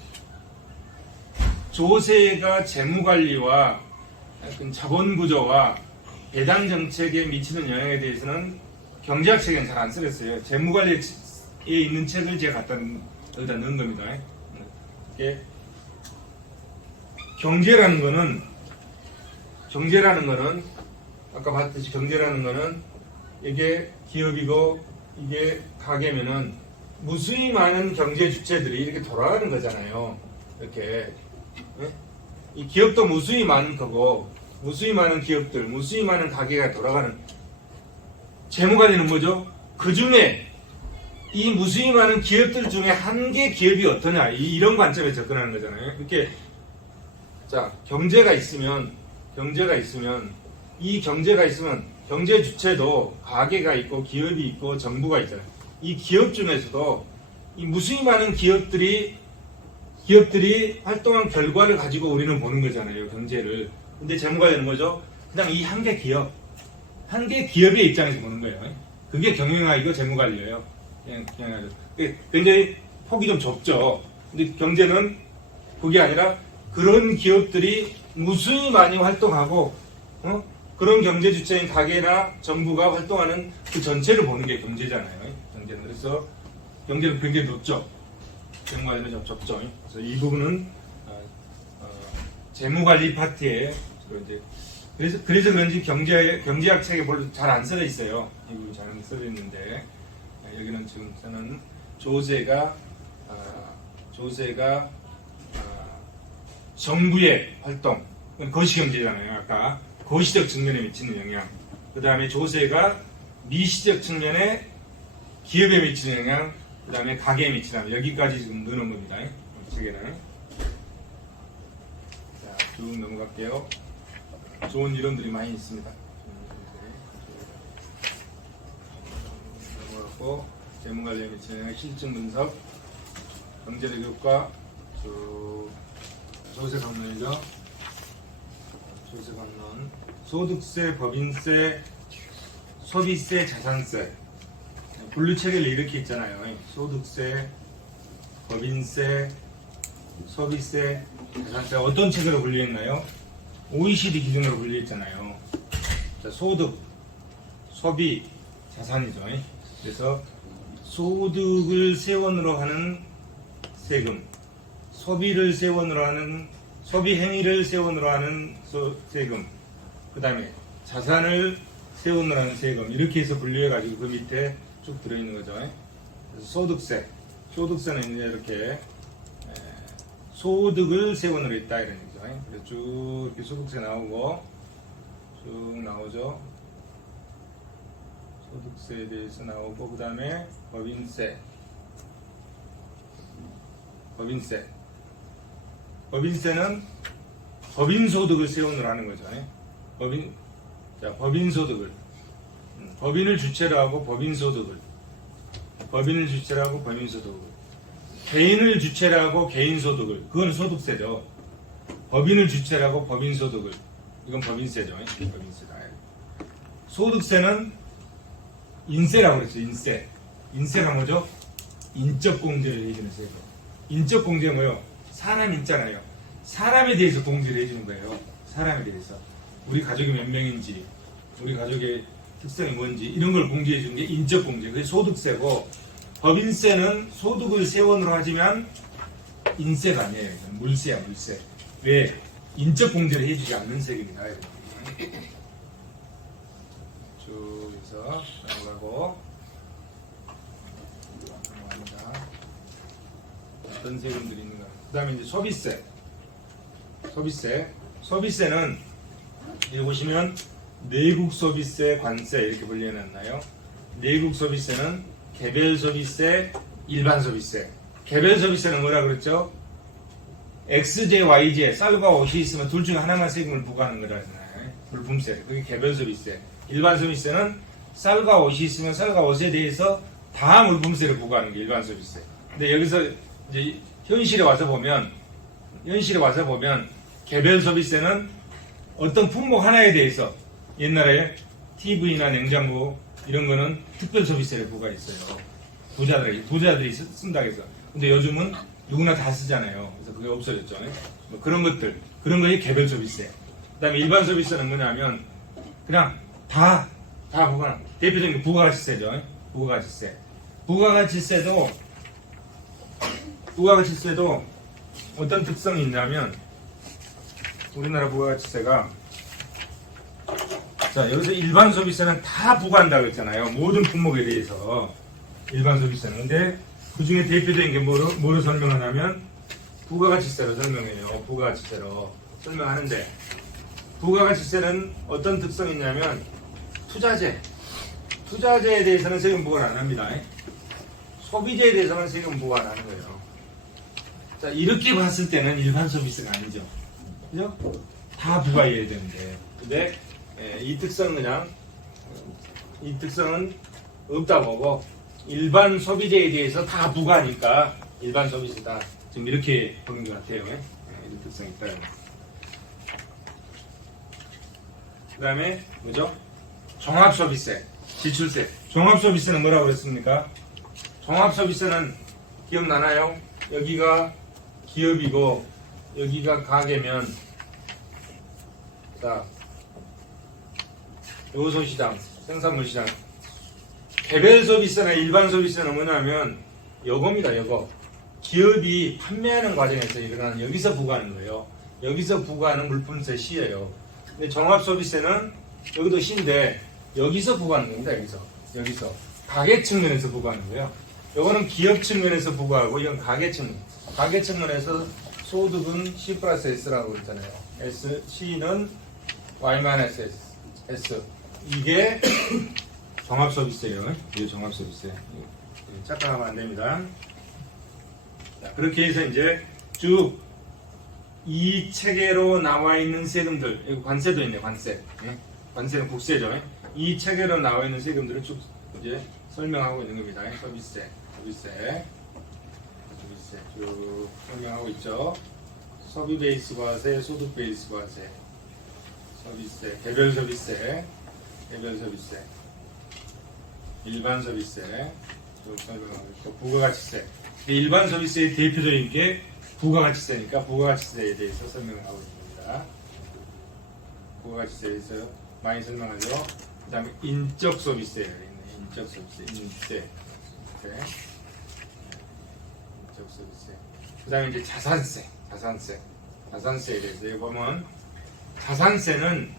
조세가 재무관리와 자본구조와 배당 정책에 미치는 영향에 대해서는 경제학 책에는 잘 안 쓰겠어요. 재무관리에 있는 책을 제가 여기다 넣은 겁니다. 이게 경제라는 거는 아까 봤듯이 경제라는 거는 이게 기업이고 이게 가게면은 무수히 많은 경제 주체들이 이렇게 돌아가는 거잖아요. 이렇게. 예? 이 기업도 무수히 많은 거고, 무수히 많은 기업들, 무수히 많은 가게가 돌아가는 재무관리는 뭐죠? 그 중에 이 무수히 많은 기업들 중에 한 개 기업이 어떠냐, 이런 관점에 접근하는 거잖아요. 이렇게 자 경제가 있으면 이 경제가 있으면 경제 주체도 가게가 있고 기업이 있고 정부가 있잖아요. 이 기업 중에서도 이 무수히 많은 기업들이 활동한 결과를 가지고 우리는 보는 거잖아요, 경제를. 근데 재무관리는 뭐죠? 그냥 이 한 개 기업의 입장에서 보는 거예요. 그게 경영학이고 재무관리예요. 그냥 굉장히 폭이 좀 좁죠. 근데 경제는 그게 아니라 그런 기업들이 무수히 많이 활동하고, 그런 경제 주체인 가게나 정부가 활동하는 그 전체를 보는 게 경제잖아요. 경제는. 그래서 경제는 굉장히 높죠. 재무관리는 좀 좁죠. 그래서 이 부분은 재무관리 파트에 이제 그래서 그런지 경제학 책에 별로 잘 안 써져 있어요. 이 부분 잘 안 써져 있는데 여기는 지금 저는 조세가 정부의 활동, 거시경제잖아요. 아까 거시적 측면에 미치는 영향. 그 다음에 조세가 미시적 측면에 기업에 미치는 영향. 그 다음에 가게에 미치는 영향. 여기까지 지금 넣어놓은 겁니다. 책에는. 자, 쭉 넘어갈게요. 좋은 이론들이 많이 있습니다. 넘어갔고, 재무관리에 미치는 영향, 실증 분석, 경제적 효과, 조세 관론이죠. 조세 관론, 소득세, 법인세, 소비세, 자산세. 분류 체계를 이렇게 있잖아요. 소득세, 법인세, 소비세, 자산세. 어떤 체계로 분류했나요? OECD 기준으로 분류했잖아요. 자, 소득, 소비, 자산이죠. 그래서 소득을 세원으로 하는 세금, 소비를 세원으로 하는 소비 행위를 세원으로 하는 세금, 그 다음에 자산을 세원으로 하는 세금, 이렇게 해서 분류해가지고 그 밑에 쭉 들어있는 거죠. 그래서 소득세는 이제 이렇게 소득을 세원으로 했다 이런 얘기죠. 그래서 쭉 이렇게 소득세 나오고 쭉 나오죠. 소득세에 대해서 나오고, 그 다음에 법인세는 법인소득을 세원으로 하는 거죠. 법인소득을 법인을 주체로 하고 법인소득을 개인을 주체로 하고 개인소득을, 그건 소득세죠. 법인을 주체로 하고 법인소득을, 이건 법인세죠. 법인세다. 소득세는 인세라고 그랬죠. 인세가 뭐죠? 인적 공제를 해주는 세금. 인적 공제가 뭐요? 사람 있잖아요. 사람에 대해서 공제를 해주는 거예요. 사람에 대해서. 우리 가족이 몇 명인지, 우리 가족의 특성이 뭔지, 이런 걸 공제해 주는 게 인적 공제. 그게 소득세고, 법인세는 소득을 세원으로 하지만 인세가 아니에요. 물세야, 물세. 왜? 인적 공제를 해주지 않는 세금이다. 쭉 해서 넘어가고, 넘어갑니다. 어떤 세금들이 있는가. 그 다음에 이제 소비세는 여기 보시면 내국 소비세, 관세 이렇게 분류해놨나요? 내국 소비세는 개별 소비세, 일반 소비세. 개별 소비세는 뭐라 그랬죠? XJ, YJ, 쌀과 옷이 있으면 둘 중에 하나만 세금을 부과하는 거잖아요. 물품세. 그게 개별 소비세. 일반 소비세는 쌀과 옷이 있으면 쌀과 옷에 대해서 다 물품세를 부과하는 게 일반 소비세. 근데 여기서 이제 현실에 와서 보면 개별 소비세는 어떤 품목 하나에 대해서, 옛날에 TV나 냉장고 이런 거는 특별 소비세를 부과했어요. 부자들이 쓴다고 해서. 근데 요즘은 누구나 다 쓰잖아요. 그래서 그게 없어졌죠. 뭐 그런 거에 개별 소비세. 그 다음에 일반 소비세는 뭐냐면 그냥 다 부과. 대표적인 게 부가가치세죠. 부가가치세도 어떤 특성이 있냐면, 우리나라 부가가치세가, 자, 여기서 일반 소비세는 다 부과한다고 했잖아요. 모든 품목에 대해서. 일반 소비세는. 근데 그 중에 대표적인 게 뭐로 설명하냐면 부가가치세로 설명해요. 부가가치세로 설명하는데 부가가치세는 어떤 특성이 있냐면 투자재에 대해서는 세금 부과를 안 합니다. 소비재에 대해서는 세금 부과를 하는 거예요. 자, 이렇게 봤을 때는 일반 서비스가 아니죠. 그죠? 다 부과해야 되는데. 근데 이 특성은 없다 보고 일반 소비재에 대해서 다 부과하니까 일반 서비스다. 지금 이렇게 보는 것 같아요. 이런 특성이 있다. 그 다음에 뭐죠? 종합소비세, 지출세. 종합소비세는 뭐라고 그랬습니까? 종합소비세는 기억나나요? 여기가 기업이고 여기가 가게면 자 요소시장, 생산물시장. 개별 소비세나 일반 소비세는 뭐냐면 요겁니다. 요거 기업이 판매하는 과정에서 일어나는 여기서 부과하는 거예요. 여기서 부과하는 물품세 시예요. 근데 종합소비세는 여기도 시인데 여기서 부과하는 겁니다. 여기서 가게 측면에서 부과하는 거예요. 요거는 기업 측면에서 부과하고 이건 가게 측면. 가게 측면에서 소득은 C 플러스 S라고 그랬잖아요. C는 Y-S. 이게 종합소비세예요. 이게 종합소비세. 착각하면 안 됩니다. 자, 그렇게 해서 이제 쭉 이 체계로 나와 있는 세금들, 여기 관세도 있네, 관세. 관세는 국세죠. 이 체계로 나와 있는 세금들을 쭉 이제 설명하고 있는 겁니다. 소비세 쭉 설명하고 있죠. 소비 베이스 과세, 소득 베이스 과세, 서비세, 개별 서비세, 일반 서비세 쭉 설명하고 있고 부가가치세. 일반 서비스의 대표적인 게 부가가치세니까 부가가치세에 대해서 설명을 하고 있습니다. 부가가치세에 대해서 많이 설명하죠. 그 다음에 인적 소비세, 인적 소비세. 그 다음에 이제 자산세에 대해서 여기 보면 자산세는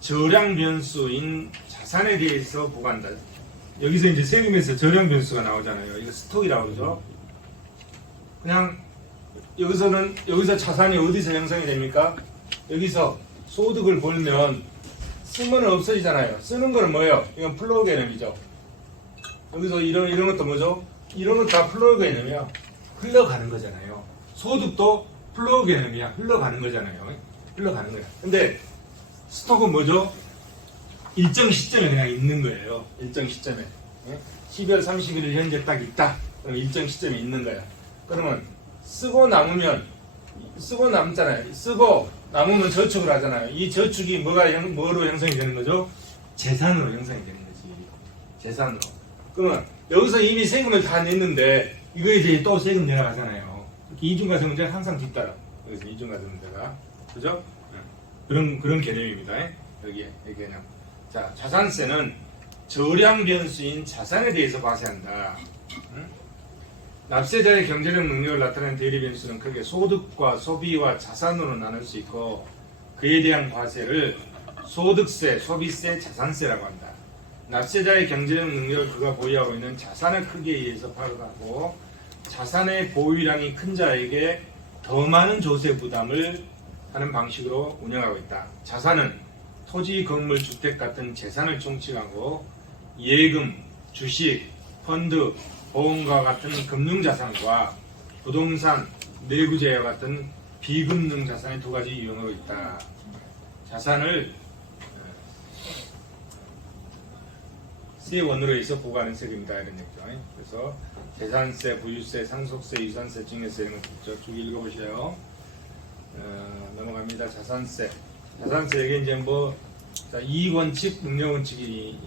저량 변수인 자산에 대해서 부과한다. 여기서 이제 세금에서 저량 변수가 나오잖아요. 이거 스톡이라고 그러죠. 그냥 여기서 자산이 어디서 형성이 됩니까? 여기서 소득을 벌면 쓰면 없어지잖아요. 쓰는 거는 뭐예요? 이건 플로우 개념이죠. 여기서 이런 것도 뭐죠? 이런 것 다 플로우 개념이야. 흘러가는 거잖아요. 소득도 플로우 개념이야. 흘러가는 거잖아요. 흘러가는 거야. 근데 스톡은 뭐죠? 일정 시점에 그냥 있는 거예요. 일정 시점에. 12월 31일 현재 딱 있다. 그럼 일정 시점에 있는 거야. 그러면 쓰고 남잖아요. 쓰고 남으면 저축을 하잖아요. 이 저축이 뭐로 형성이 되는 거죠? 재산으로 형성이 되는 거지. 재산으로. 그러면 여기서 이미 세금을 다 냈는데 이거에 대해 또 세금 내려가잖아요. 이중과세문제는 항상 뒤따라. 여기서 이중과세문제가. 그죠? 그런 개념입니다. 여기 개념. 자, 자산세는 저량 변수인 자산에 대해서 과세한다. 납세자의 경제적 능력을 나타내는 대리 변수는 크게 소득과 소비와 자산으로 나눌 수 있고 그에 대한 과세를 소득세, 소비세, 자산세라고 한다. 납세자의 경제적 능력을 그가 보유하고 있는 자산의 크기에 의해서 파악하고 자산의 보유량이 큰 자에게 더 많은 조세 부담을 하는 방식으로 운영하고 있다. 자산은 토지, 건물, 주택 같은 재산을 총칭하고 예금, 주식, 펀드, 보험과 같은 금융자산과 부동산, 내구재와 같은 비금융자산의 두 가지 이용하고 있다. 자산을 세원으로 해서 부과하는 세금이다 이런 얘기죠. 그래서 재산세, 부유세, 상속세, 유산세, 증여세 이런 것들 쭉 읽어보세요. 넘어갑니다. 자산세 이게 이제 뭐 이익원칙, 능력원칙이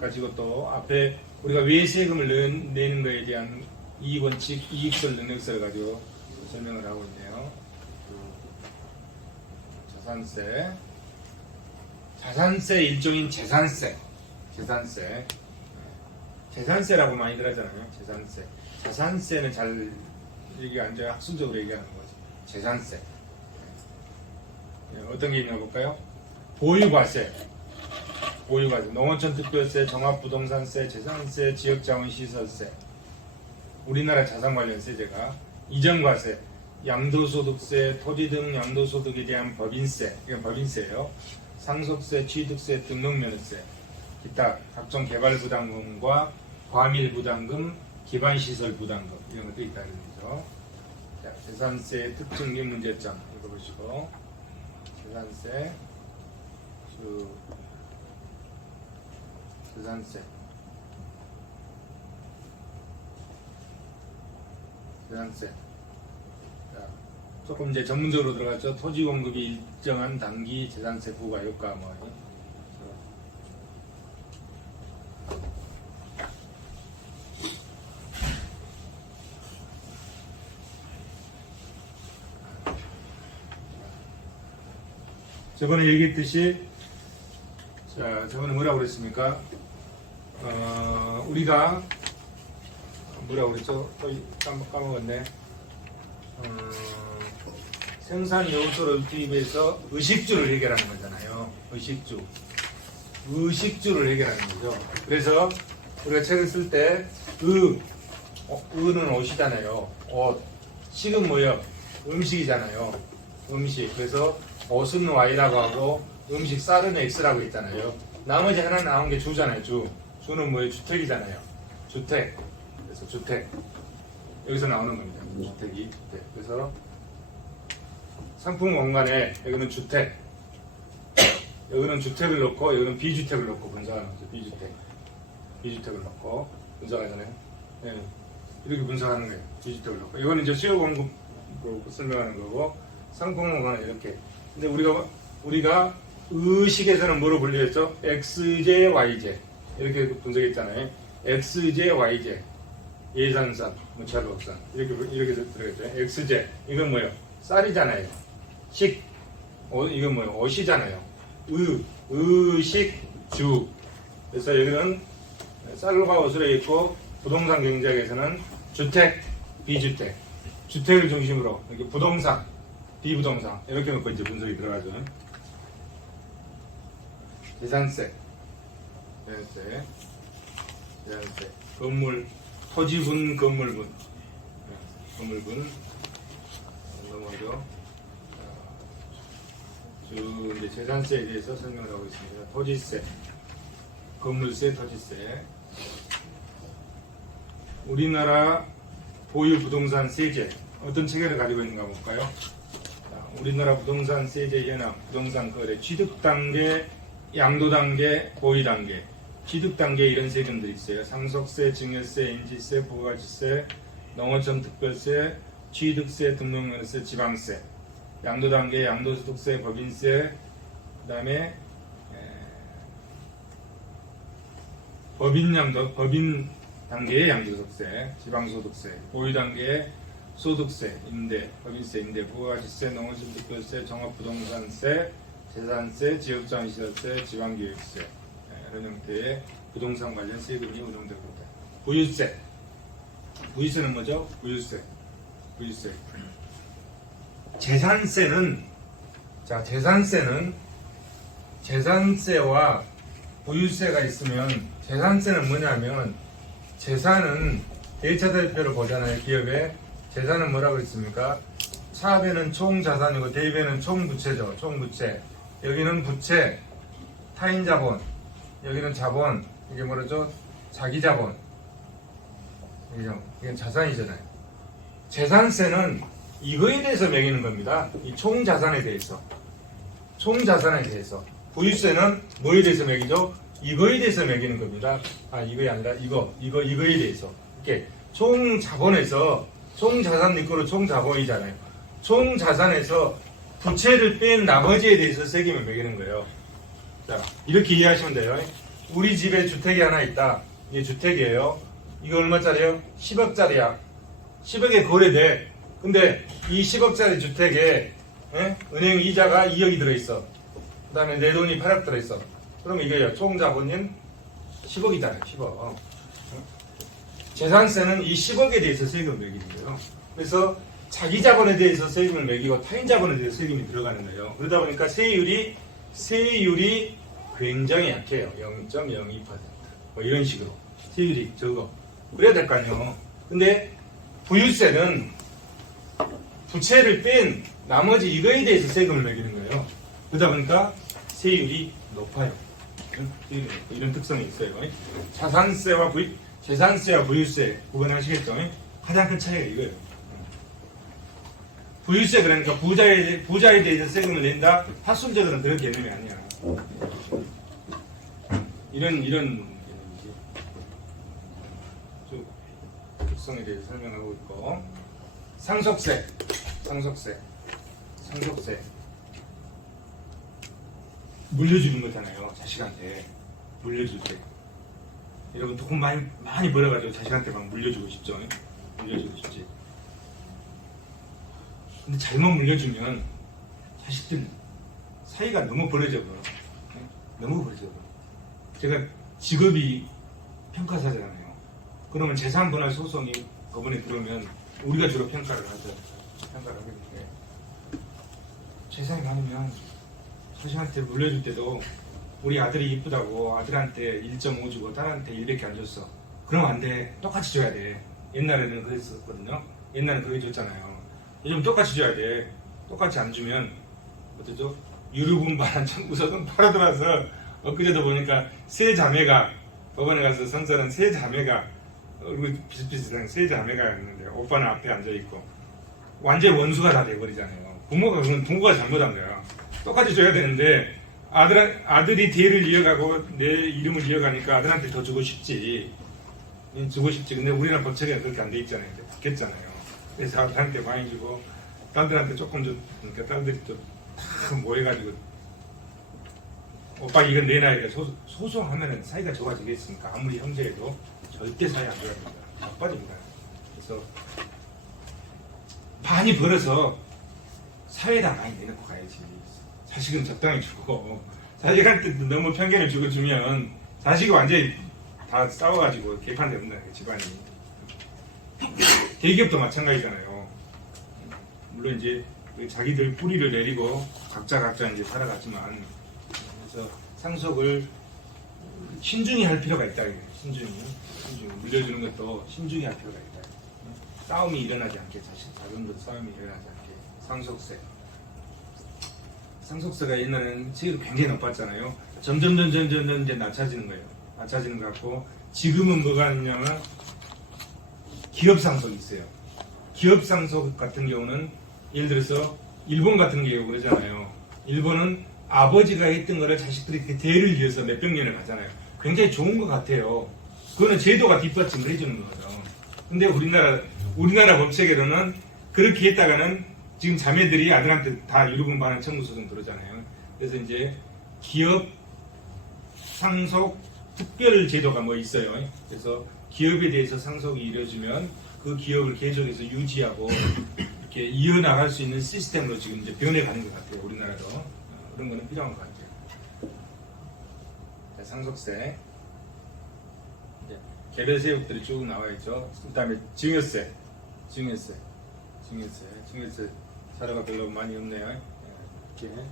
가지고 또 앞에 우리가 왜 세금을 내는 거에 대한 이익원칙, 이익설, 능력설을 가지고 설명을 하고 있네요. 자산세 일종인 재산세라고 많이들 하잖아요. 자산세는 잘 얘기가 안 돼요. 학술적으로 얘기하는 거죠. 재산세. 어떤 게 있나 볼까요? 보유과세, 농어촌 특별세, 종합부동산세, 재산세, 지역자원시설세. 우리나라 자산 관련 세제가 이전과세, 양도소득세, 토지 등 양도소득에 대한 법인세, 이건 법인세예요. 상속세, 취득세, 등록면허세, 기타 각종 개발부담금과 과밀부담금, 기반시설부담금 이런 것도 있다는 거죠. 자, 재산세 특징 및 문제점 읽어보시고 재산세 재산세 자, 조금 이제 전문적으로 들어갔죠. 토지 공급이 일정한 단기 재산세 부과 효과 뭐 저번에 얘기했듯이 자 저번에 뭐라고 그랬습니까? 우리가 뭐라고 그랬죠? 거의 까먹었네. 생산 요소를 투입해서 의식주를 해결하는 거잖아요. 의식주를 해결하는 거죠. 그래서 우리가 책을 쓸 때 의는 옷이잖아요. 옷. 식은 뭐예요? 음식이잖아요. 음식. 그래서 옷은 Y라고 하고 음식 쌀은 X라고 했잖아요. 나머지 하나 나온 게 주잖아요. 주는 뭐예요? 주택이잖아요. 주택. 그래서 주택. 여기서 나오는 겁니다. 주택이. 주택. 그래서 상품 공간에 여기는 주택. 여기는 주택을 넣고 여기는 비주택을 넣고 분석하는 거죠. 비주택을 넣고 분석하잖아요. 네. 이렇게 분석하는 거예요. 비주택을 넣고. 이거는 이제 수요 공급으로 설명하는 거고 상품 공간은 이렇게. 근데 우리가 의식에서는 뭐로 분류했죠? XJ, YJ 이렇게 분석했잖아요. XJ, YJ 예산산, 무차도업산 이렇게 들어있죠. XJ 이건 뭐예요? 쌀이잖아요. 식 이건 뭐예요? 옷이잖아요. 의식주. 그래서 여기는 쌀과 옷으로 있고 부동산 경제학에서는 주택, 비주택, 주택을 중심으로 이렇게 부동산, 비부동산 이렇게 놓고 이제 분석이 들어가죠. 재산세, 건물, 토지분, 건물분 넘어가죠. 쭉 이제 재산세에 대해서 설명을 하고 있습니다. 토지세, 건물세, 토지세. 우리나라 보유 부동산 세제 어떤 체계를 가지고 있는가 볼까요? 우리나라 부동산 세제 현황, 부동산 거래, 취득 단계, 양도 단계, 보유 단계. 취득 단계 이런 세금들이 있어요. 상속세, 증여세, 인지세, 부가가치세, 농어촌 특별세, 취득세, 등록면허세, 지방세. 양도 단계, 양도소득세, 법인세, 그다음에 법인 단계의 양도소득세, 지방소득세, 보유 단계의 소득세, 임대, 법인세, 임대, 부가가치세, 농어촌 특별세, 종합부동산세, 재산세, 지역자원시설세, 지방기획세 이런 형태의 부동산 관련 세금이 운용되고 있다. 부유세. 부유세는 뭐죠? 부유세. 재산세는 재산세와 부유세가 있으면 재산세는 뭐냐면 재산은 대차대표를 보잖아요. 기업에 재산은 뭐라고 했습니까? 사업에는 총자산이고 대입에는 총부채죠. 총부채. 여기는 부채, 타인자본, 여기는 자본, 이게 뭐라죠? 자기자본. 이건 자산이잖아요. 재산세는 이거에 대해서 매기는 겁니다. 이 총자산에 대해서. 부유세는 뭐에 대해서 매기죠? 이거에 대해서 매기는 겁니다. 이거이 아니라 이거에 대해서. 이렇게 총자본에서 총자산 이꼬르 총자본이잖아요. 총자산에서 부채를 뺀 나머지에 대해서 세금을 매기는 거예요. 자, 이렇게 이해하시면 돼요. 우리 집에 주택이 하나 있다. 이게 주택이에요. 이거 얼마짜리예요? 10억짜리야. 10억에 거래돼. 근데 이 10억짜리 주택에 은행 이자가 2억이 들어있어. 그 다음에 내 돈이 8억 들어있어. 그럼 이거예요. 총 자본인 10억이잖아요. 10억. 재산세는 이 10억에 대해서 세금을 매기는 거예요. 그래서 자기 자본에 대해서 세금을 매기고 타인 자본에 대해서 세금이 들어가는 거예요. 그러다 보니까 세율이 굉장히 약해요. 0.02%. 뭐 이런 식으로. 세율이 적어. 그래야 될 거 아니에요. 근데 부유세는 부채를 뺀 나머지 이거에 대해서 세금을 매기는 거예요. 그러다 보니까 세율이 높아요. 이런 특성이 있어요. 재산세와 부유세 구분하시겠죠? 가장 큰 차이가 이거예요. 부유세 그러니까 부자에 대해서 세금을 낸다. 학술적으로는 그런 개념이 아니야. 이런 특성에 대해서 설명하고 있고, 상속세 물려주는 거잖아요. 자식한테 물려줄 때 여러분 돈 많이 벌어가지고 자식한테 막 물려주고 싶죠. 물려주고 싶지. 근데 잘못 물려주면 자식들 사이가 너무 벌어져 버려. 너무 벌어져 버려. 제가 직업이 평가사잖아요. 그러면 재산분할 소송이 법원에 들어오면 우리가 주로 평가를 하죠. 평가를 하게 되는데 재산이 많으면 자식한테 물려줄 때도 우리 아들이 이쁘다고 아들한테 1.5 주고 딸한테 1밖에 안 줬어. 그러면 안 돼. 똑같이 줘야 돼. 옛날에는 그랬었거든요. 옛날에는 그렇게 줬잖아요. 요즘 똑같이 줘야 돼. 똑같이 안 주면 어쩌죠? 유류분반한 청구서는 바로 들어와서 엊그제도 보니까 세 자매가 법원에 가서 선서는 세 자매가 그리고 비슷비슷한 세 자매가 있는데 오빠는 앞에 앉아있고 완전히 원수가 다 돼버리잖아요. 부모가 잘못한 거야. 똑같이 줘야 되는데 아들이 뒤를 이어가고 내 이름을 이어가니까 아들한테 더 주고 싶지. 근데 우리나라 법칙에 그렇게 안 돼 있잖아요. 바뀌었잖아요. 그래서 아들한테 많이 주고 딸들한테 조금 줘. 그러니까 딸들이 또 다 모여가지고 오빠 이건 내 나이가 소송하면은 사이가 좋아지겠습니까? 아무리 형제해도 절대 사이 안 좋아집니다. 나빠집니다. 그래서 많이 벌어서 사회에다 많이 내놓고 가야지. 자식은 적당히 주고 자식한테 너무 편견을 주면 자식이 완전히 다 싸워가지고 개판됩니다. 집안이. 대기업도 마찬가지잖아요. 물론 이제 자기들 뿌리를 내리고 각자 이제 살아갔지만 그래서 상속을 신중히 할 필요가 있다. 신중히 물려주는 것도 신중히 할 필요가 있다. 싸움이 일어나지 않게 자손들 싸움이 일어나지 않게 상속세가 옛날에는 세율이 굉장히 높았잖아요. 점점 이제 낮춰지는 거예요. 낮춰지는 것 같고 지금은 뭐가 있냐면 기업 상속이 있어요. 기업 상속 같은 경우는 예를 들어서 일본 같은 경우 그러잖아요. 일본은 아버지가 했던 거를 자식들이 그 대를 이어서 몇백 년을 가잖아요. 굉장히 좋은 것 같아요. 그거는 제도가 뒷받침을 해주는 거죠. 근데 우리나라 법칙에서는 그렇게 했다가는 지금 자매들이 아들한테 다 유류분반한 청구소송 들어오잖아요. 그래서 이제 기업 상속 특별 제도가 뭐 있어요. 그래서 기업에 대해서 상속이 이루어지면 그 기업을 계속해서 유지하고 이렇게 이어나갈 수 있는 시스템으로 지금 이제 변해가는 것 같아요. 우리나라도 그런 거는 필요한 것 같아요. 자, 상속세, 이제 개별 세율들이 쭉 나와 있죠. 그다음에 증여세 사례가 별로 많이 없네요. 이렇게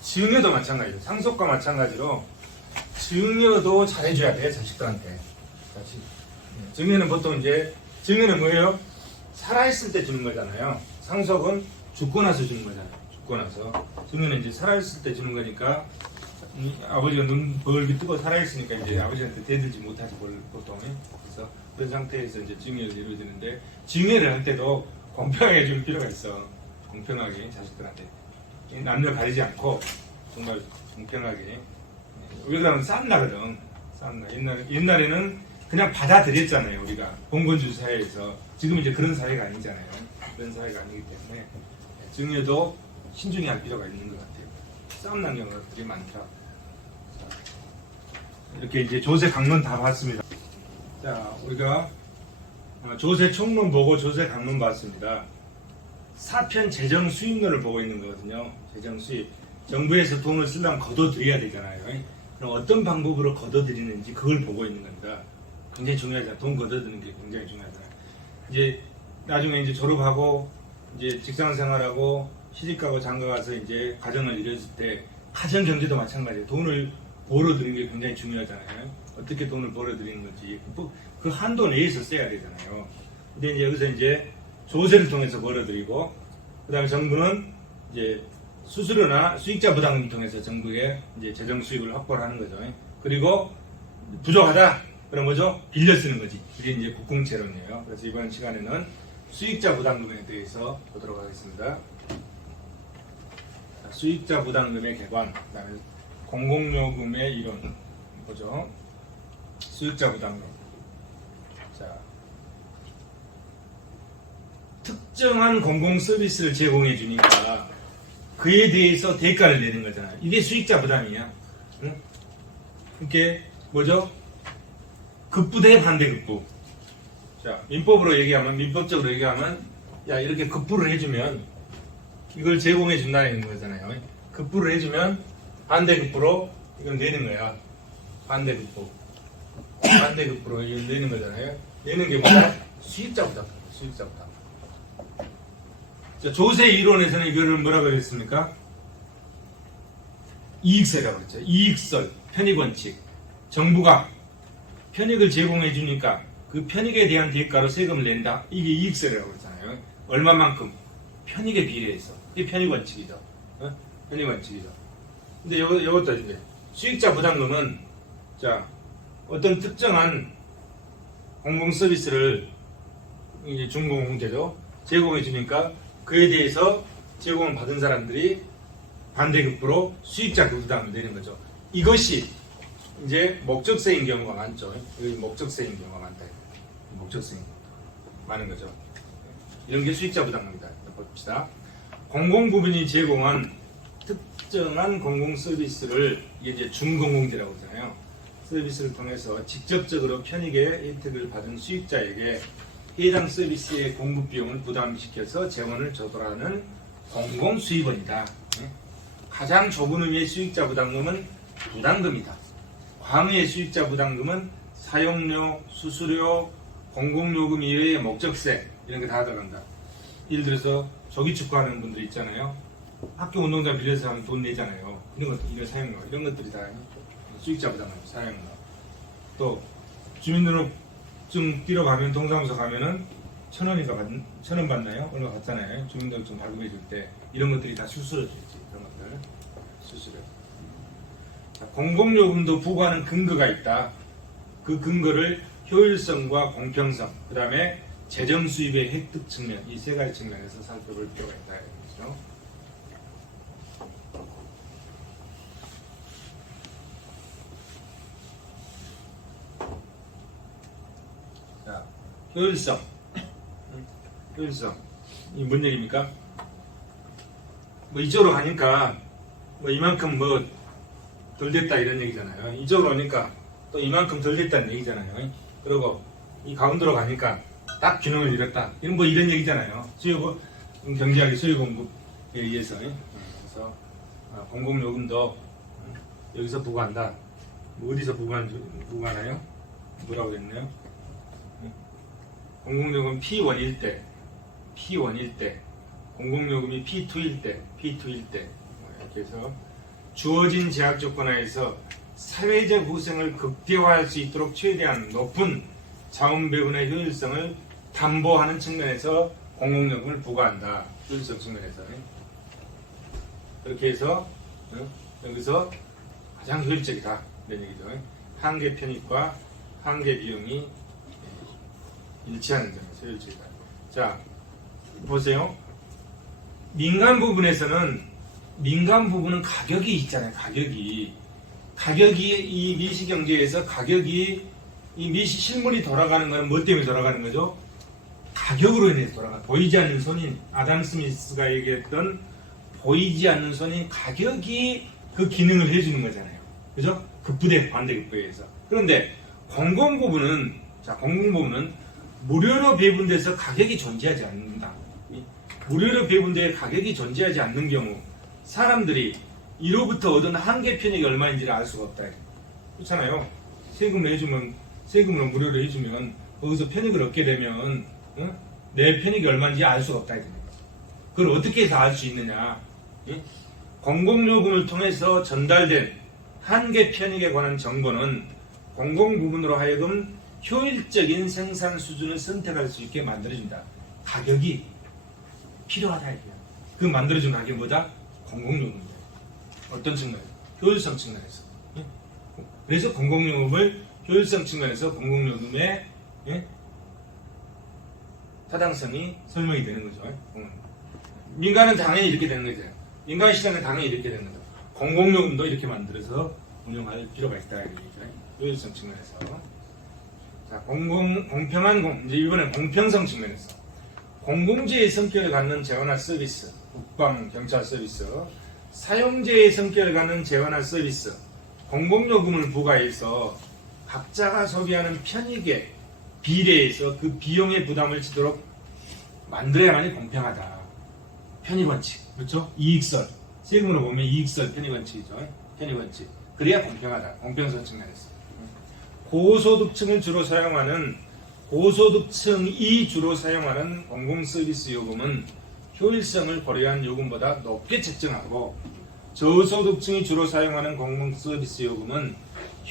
증여도 마찬가지로 상속과 마찬가지로 증여도 잘해줘야 돼 자식들한테. 증여는 보통 이제 증여는 뭐예요? 살아있을 때 주는 거잖아요. 상속은 죽고 나서 주는 거잖아요. 죽고 나서 증여는 이제 살아있을 때 주는 거니까 아버지가 눈 벌게 뜨고 살아있으니까 이제 아버지한테 대들지 못하지 보통. 그래서 그런 상태에서 이제 증여를 이루어지는데 증여를 할 때도 공평하게 줄 필요가 있어. 공평하게 자식들한테 남녀 가리지 않고 정말 공평하게. 왜냐하면 싼나거든. 옛날에는 그냥 받아들였잖아요. 우리가 봉건주 사회에서. 지금 이제 그런 사회가 아니잖아요. 그런 사회가 아니기 때문에 증여도 신중히 할 필요가 있는 것 같아요. 싸움 난 경우들이 많다. 자, 이렇게 이제 조세 강론 다 봤습니다. 자, 우리가 조세 총론 보고 조세 강론 봤습니다. 사편 재정 수입론을 보고 있는 거거든요. 재정 수입. 정부에서 돈을 쓰려면 걷어들여야 되잖아요. 그럼 어떤 방법으로 걷어들이는지 그걸 보고 있는 겁니다. 굉장히 중요하잖아요. 돈 걷어드는 게 굉장히 중요하잖아요. 이제 나중에 이제 졸업하고 이제 직장 생활하고 시집가고 장가가서 이제 가정을 이뤘을 때 가정 경제도 마찬가지예요. 돈을 벌어들인 게 굉장히 중요하잖아요. 어떻게 돈을 벌어들이는 건지 그 한도 내에서 써야 되잖아요. 근데 이제 여기서 이제 조세를 통해서 벌어들이고, 그 다음에 정부는 이제 수수료나 수익자 부담금을 통해서 정부에 이제 재정 수익을 확보를 하는 거죠. 그리고 부족하다. 그럼 뭐죠? 빌려 쓰는 거지. 그게 이제 국공채론이에요. 그래서 이번 시간에는 수익자 부담금에 대해서 보도록 하겠습니다. 자, 수익자 부담금의 개관, 그다음에 공공요금의 이론 보죠. 수익자 부담금. 자, 특정한 공공 서비스를 제공해 주니까 그에 대해서 대가를 내는 거잖아요. 이게 수익자 부담이야. 응? 이게 뭐죠? 급부 대 반대급부. 자, 민법적으로 얘기하면, 야, 이렇게 급부를 해주면, 이걸 제공해 준다는 거잖아요. 급부를 해주면, 반대급부로 이걸 내는 거야. 반대급부로 이걸 내는 거잖아요. 내는 게 뭐야? 수익자 부담. 자, 조세 이론에서는 이거를 뭐라고 그랬습니까? 이익세라고 그랬죠. 이익설, 편익원칙. 정부가 편익을 제공해 주니까 그 편익에 대한 대가로 세금을 낸다. 이게 이익세라고 그러잖아요. 얼마만큼? 편익에 비례해서. 이게 편익원칙이죠. 편익원칙이죠. 근데 이것도 이제 수익자 부담금은, 자, 어떤 특정한 공공 서비스를 이제 중공공재죠. 제공해 주니까 그에 대해서 제공을 받은 사람들이 반대급부로 수익자 부담을 내는 거죠. 이것이 이제 목적세인 경우가 많죠. 여기 목적세인 경우가 많다. 목적세인 경우가 많은 거죠. 이런 게 수익자 부담입니다. 봅시다. 공공부문이 제공한 특정한 공공 서비스를 이게 이제 중공공재라고 하잖아요. 서비스를 통해서 직접적으로 편익의 혜택을 받은 수익자에게 해당 서비스의 공급 비용을 부담시켜서 재원을 조달하는 공공수입원이다. 가장 좁은 의미의 수익자 부담금은 부담금이다. 광의의 수익자 부담금은 사용료, 수수료, 공공요금 이외의 목적세 이런 게 다 들어간다. 예를 들어서 조기 축구하는 분들 있잖아요. 학교 운동장 빌려서 하면 돈 내잖아요. 이런 사용료 이런 것들이 다 수익자 부담금 사용료. 또 주민등록증 뛰러 가면 동사무소 가면은 1,000원 받나요? 얼마 받잖아요. 주민등록증 발급해 줄 때 이런 것들이 다 수수료지. 그런 것들 수수료. 공공요금도 부과하는 근거가 있다. 그 근거를 효율성과 공평성, 그 다음에 재정 수입의 획득 측면, 이 세 가지 측면에서 살펴볼 필요가 있다. 그렇죠? 자, 효율성. 이 뭔 얘기입니까? 뭐 이쪽으로 가니까 뭐 이만큼 뭐 덜 됐다 이런 얘기잖아요. 이쪽으로 오니까 또 이만큼 덜 됐다는 얘기잖아요. 그리고 이 가운데로 가니까 딱 균형을 이뤘다. 이런 뭐 이런 얘기잖아요. 경제학의 수요 공급에 의해서. 그래서 공공요금도 여기서 부과한다. 뭐 어디서 부과하나요? 뭐라고 그랬나요? 공공요금 P1일 때, 공공요금이 P2일 때, 이렇게 해서 주어진 제약 조건 하에서 사회적 후생을 극대화할 수 있도록 최대한 높은 자원 배분의 효율성을 담보하는 측면에서 공공요금을 부과한다. 효율성 측면에서. 그렇게 해서 여기서 가장 효율적이다. 이런 얘기죠. 한계 편익과 한계 비용이 일치하는 점에서 효율적이다. 자, 보세요. 민간 부분은 가격이 있잖아요. 가격이 이 미시경제에서 이 실물이 돌아가는 거는 뭐 때문에 돌아가는 거죠? 가격으로 인해서 돌아가. 보이지 않는 손인, 아담 스미스가 얘기했던 보이지 않는 손인 가격이 그 기능을 해주는 거잖아요. 그죠? 급부대 반대급부에 의해서. 그런데 공공부문은 무료로 배분돼서 가격이 존재하지 않는다. 무료로 배분돼 가격이 존재하지 않는 경우 사람들이 이로부터 얻은 한계 편익이 얼마인지를 알 수가 없다. 그렇잖아요. 세금으로 무료로 해주면 거기서 편익을 얻게 되면 내 편익이 얼마인지 알 수가 없다. 그걸 어떻게 해서 알 수 있느냐? 공공요금을 통해서 전달된 한계 편익에 관한 정보는 공공부문으로 하여금 효율적인 생산 수준을 선택할 수 있게 만들어준다. 가격이 필요하다 이게요. 그 만들어준 가격이 뭐다? 공공요금입니다. 어떤 측면에서? 효율성 측면에서. 예? 그래서 공공요금을 효율성 측면에서 공공요금의 예? 타당성이 설명이 되는 거죠. 민간은 당연히 이렇게 되는 거죠. 민간 시장은 당연히 이렇게 되는 거죠. 공공요금도 이렇게 만들어서 운영할 필요가 있다 이렇게 효율성 측면에서. 자, 공평한 이제 이번엔 공평성 측면에서 공공재의 성격을 갖는 재화나 서비스, 국방, 경찰 서비스, 사용재의 성격을 갖는 재화나 서비스, 공공요금을 부과해서 각자가 소비하는 편익에 비례해서 그 비용의 부담을 지도록 만들어야만이 공평하다. 편익원칙, 그렇죠? 이익설, 세금으로 보면 이익설 편익원칙이죠. 편익원칙. 그래야 공평하다. 공평성 측면에서. 고소득층이 주로 사용하는 공공서비스 요금은 효율성을 고려한 요금보다 높게 책정하고 저소득층이 주로 사용하는 공공서비스 요금은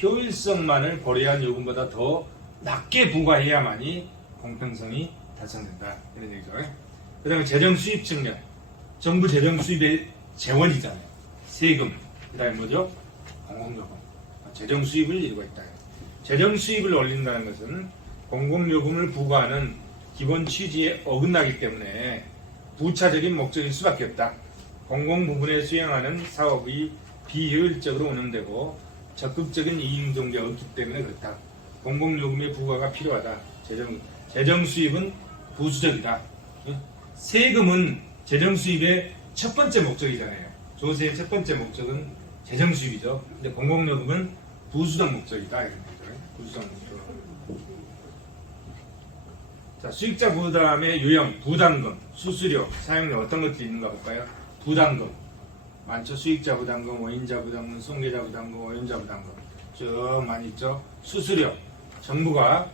효율성만을 고려한 요금보다 더 낮게 부과해야만이 공평성이 달성된다. 이런 얘기죠. 그 다음에 재정 수입 측면. 정부 재정 수입의 재원이잖아요. 세금. 그 다음에 뭐죠? 공공요금. 재정 수입을 이루고 있다. 재정 수입을 올린다는 것은 공공요금을 부과하는 기본 취지에 어긋나기 때문에 부차적인 목적일 수밖에 없다. 공공부문에 수행하는 사업이 비효율적으로 운영되고 적극적인 이익동기가 없기 때문에 그렇다. 공공요금의 부과가 필요하다. 재정 수입은 부수적이다. 세금은 재정 수입의 첫 번째 목적이잖아요. 조세의 첫 번째 목적은 재정 수입이죠. 근데 공공요금은 부수적 목적이다. 부수적 목적. 자, 수익자 부담의 유형, 부담금, 수수료, 사용료 어떤 것들이 있는가 볼까요? 부담금 많죠. 수익자 부담금, 원인자 부담금, 손괴자 부담금, 오염자 부담금 쭉 많이 있죠. 수수료, 정부가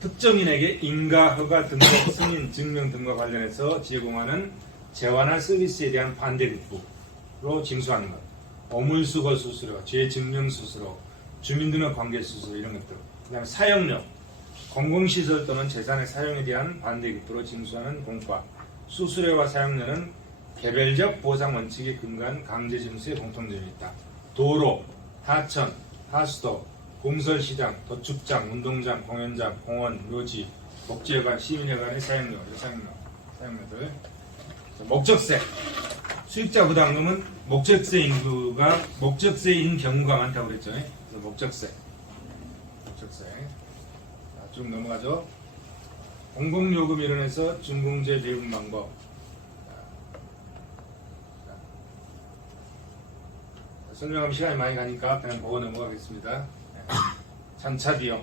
특정인에게 인가, 허가, 등록, 승인, 증명 등과 관련해서 제공하는 재화나 서비스에 대한 반대급부로 징수하는 것. 어물수거 수수료, 죄증명 수수료, 주민등록 관계 수수료 이런 것들. 그 다음에 사용료, 공공시설 또는 재산의 사용에 대한 반대급부로 징수하는 공과. 수수료와 사용료는 개별적 보상 원칙에 근거한 강제 징수의 공통점이 있다. 도로, 하천, 하수도, 공설시장, 도축장, 운동장, 공연장, 공원, 묘지, 복지회관, 시민회관의 사용료들. 목적세. 수익자 부담금은 목적세인 경우가 많다고 그랬죠. 그래서 목적세. 자, 쭉 넘어가죠. 공공요금 이론에서 준공제 배분 방법. 설명하면 시간이 많이 가니까 그냥 보고 넘어가겠습니다. 잔차 비용.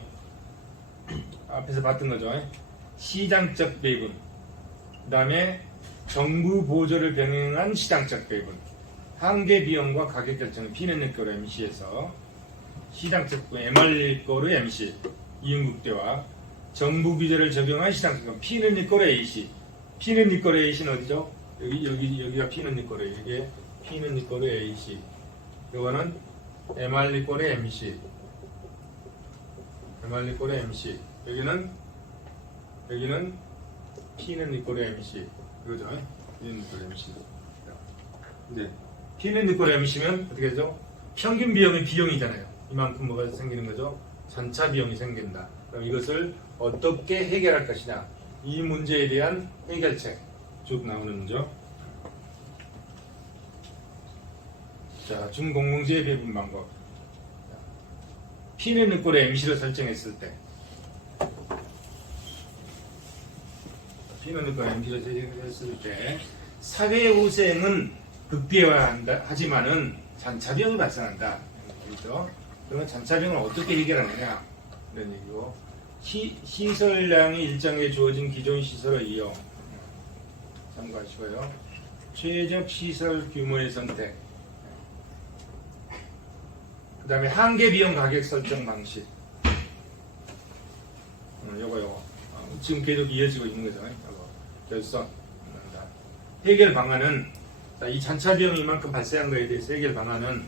앞에서 봤던 거죠. 시장적 배분. 그 다음에 정부 보조를 병행한 시장적 배분. 한계 비용과 가격 결정은 P는 니꼬르 MC에서 시장적 MR니꼬르 MC 이윤국대와 정부 규제를 적용한 시장적 P는 니꼬르 AC. P는 니꼬르 AC는 어디죠? 여기가 P는 니꼬르. 이게 P는 니꼬르 AC. 이거는 MR니꼬르 MC. MR니꼬르 MC. 여기는 P는 니꼬르 MC. 그거죠? P는 니꼬르 MC. 근데 P는 니꼬르 MC면 어떻게 되죠? 평균 비용이잖아요. 이만큼 뭐가 생기는 거죠? 전차 비용이 생긴다. 그럼 이것을 어떻게 해결할 것이냐? 이 문제에 대한 해결책 쭉 나오는 문제죠. 자, 준공공재 배분 방법. P는 니꼬르 MC를 설정했을 때 P는 니꼬르 MC를 설정했을 때 사회후생은 극대화하지만은 잔차비용이 발생한다. 그렇죠? 그러면 잔차비용을 어떻게 해결하느냐 이런 얘기고, 시설량이 일정에 주어진 기존 시설의 이용 참고하시고요. 최적 시설 규모의 선택. 그 다음에 한계 비용 가격 설정 방식. 요거. 지금 계속 이어지고 있는 거죠. 요거. 결선. 해결 방안은, 이 잔차 비용이 이만큼 발생한 거에 대해서 해결 방안은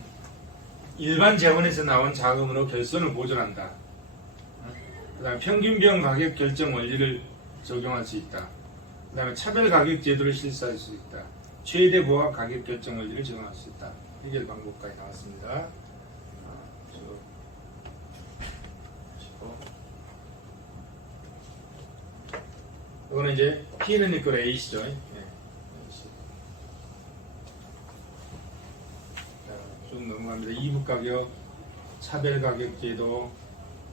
일반 재원에서 나온 자금으로 결손을 보존한다. 그 다음에 평균비용 가격 결정 원리를 적용할 수 있다. 그 다음에 차별 가격 제도를 실시할 수 있다. 최대 보합 가격 결정 원리를 적용할 수 있다. 해결 방법까지 나왔습니다. 이거는 이제 P는 이끌 A시죠. 네. 쭉 넘어갑니다. 이부 가격, 차별 가격 제도,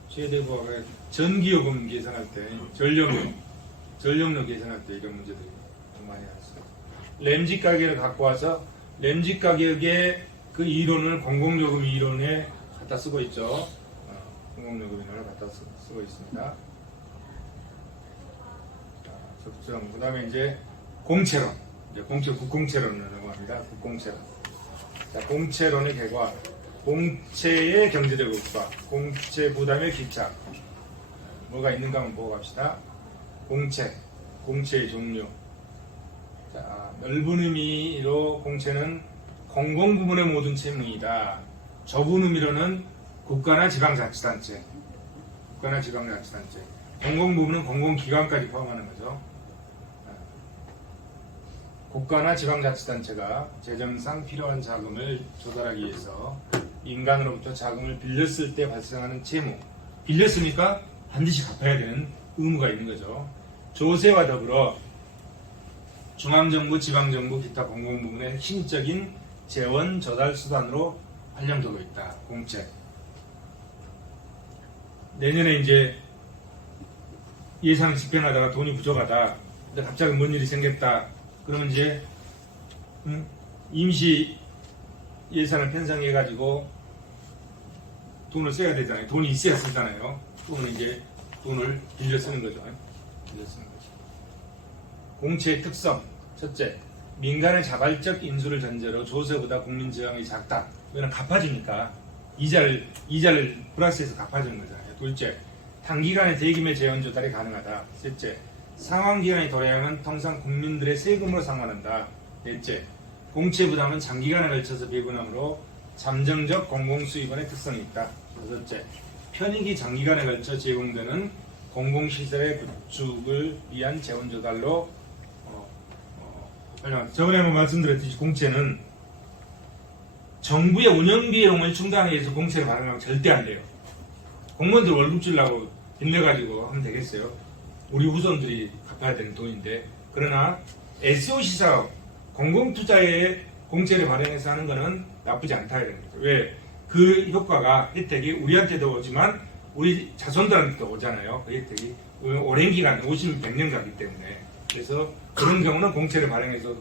최대 보합 가격, 전기요금 계산할 때, 전력료 계산할 때 이런 문제들이 많이 나왔어요. 램지 가격을 갖고 와서 램지 가격의 그 이론을 공공요금 이론에 갖다 쓰고 있죠. 공공요금 이론을 갖다 쓰고 있습니다. 적정. 그 다음에 이제 공채론. 국공채론을 넘어갑니다. 국공채론. 자, 공채론의 결과. 공채의 경제적 효과. 공채 부담의 기착. 뭐가 있는가 한번 보고 갑시다. 공채. 공채의 종류. 자, 넓은 의미로 공채는 공공부문의 모든 채무이다. 좁은 의미로는 국가나 지방자치단체. 국가나 지방자치단체. 공공부문은 공공기관까지 포함하는 거죠. 국가나 지방자치단체가 재정상 필요한 자금을 조달하기 위해서 민간으로부터 자금을 빌렸을 때 발생하는 채무. 빌렸으니까 반드시 갚아야 되는 의무가 있는 거죠. 조세와 더불어 중앙정부, 지방정부, 기타 공공부문의 핵심적인 재원 조달 수단으로 활용되고 있다. 공채. 내년에 이제 예산을 집행하다가 돈이 부족하다. 근데 갑자기 뭔 일이 생겼다. 그러면 이제 임시 예산을 편성해가지고 돈을 써야 되잖아요. 돈이 있어야 쓰잖아요. 그러면 이제 돈을 빌려 쓰는 거죠. 빌려 쓰는 거죠. 공채의 특성. 첫째, 민간의 자발적 인수를 전제로 조세보다 국민 지원이 작다. 이거는 갚아주니까 이자를 플러스해서 갚아주는 거잖아요. 둘째, 단기간에 대규모 재원 조달이 가능하다. 셋째, 상환기간이 도래하면 통상 국민들의 세금으로 상환한다. 넷째, 공채 부담은 장기간에 걸쳐서 배분하므로 잠정적 공공수익원의 특성이 있다. 여섯째, 편익이 장기간에 걸쳐 제공되는 공공시설의 구축을 위한 재원 조달로 저번에 한번 말씀드렸듯이 공채는 정부의 운영 비용을 충당하기 위해서 공채를 발행하면 절대 안 돼요. 공무원들 월급 주려고 빚내가지고 하면 되겠어요? 우리 후손들이 갚아야 되는 돈인데. 그러나 SOC 사업, 공공투자에 공채를 발행해서 하는 거는 나쁘지 않다 이런 거죠. 왜? 그 효과가, 혜택이 우리한테도 오지만 우리 자손들한테도 오잖아요. 그 혜택이 오랜 기간, 50, 100년 가기 때문에. 그래서 그런 경우는 공채를 발행해서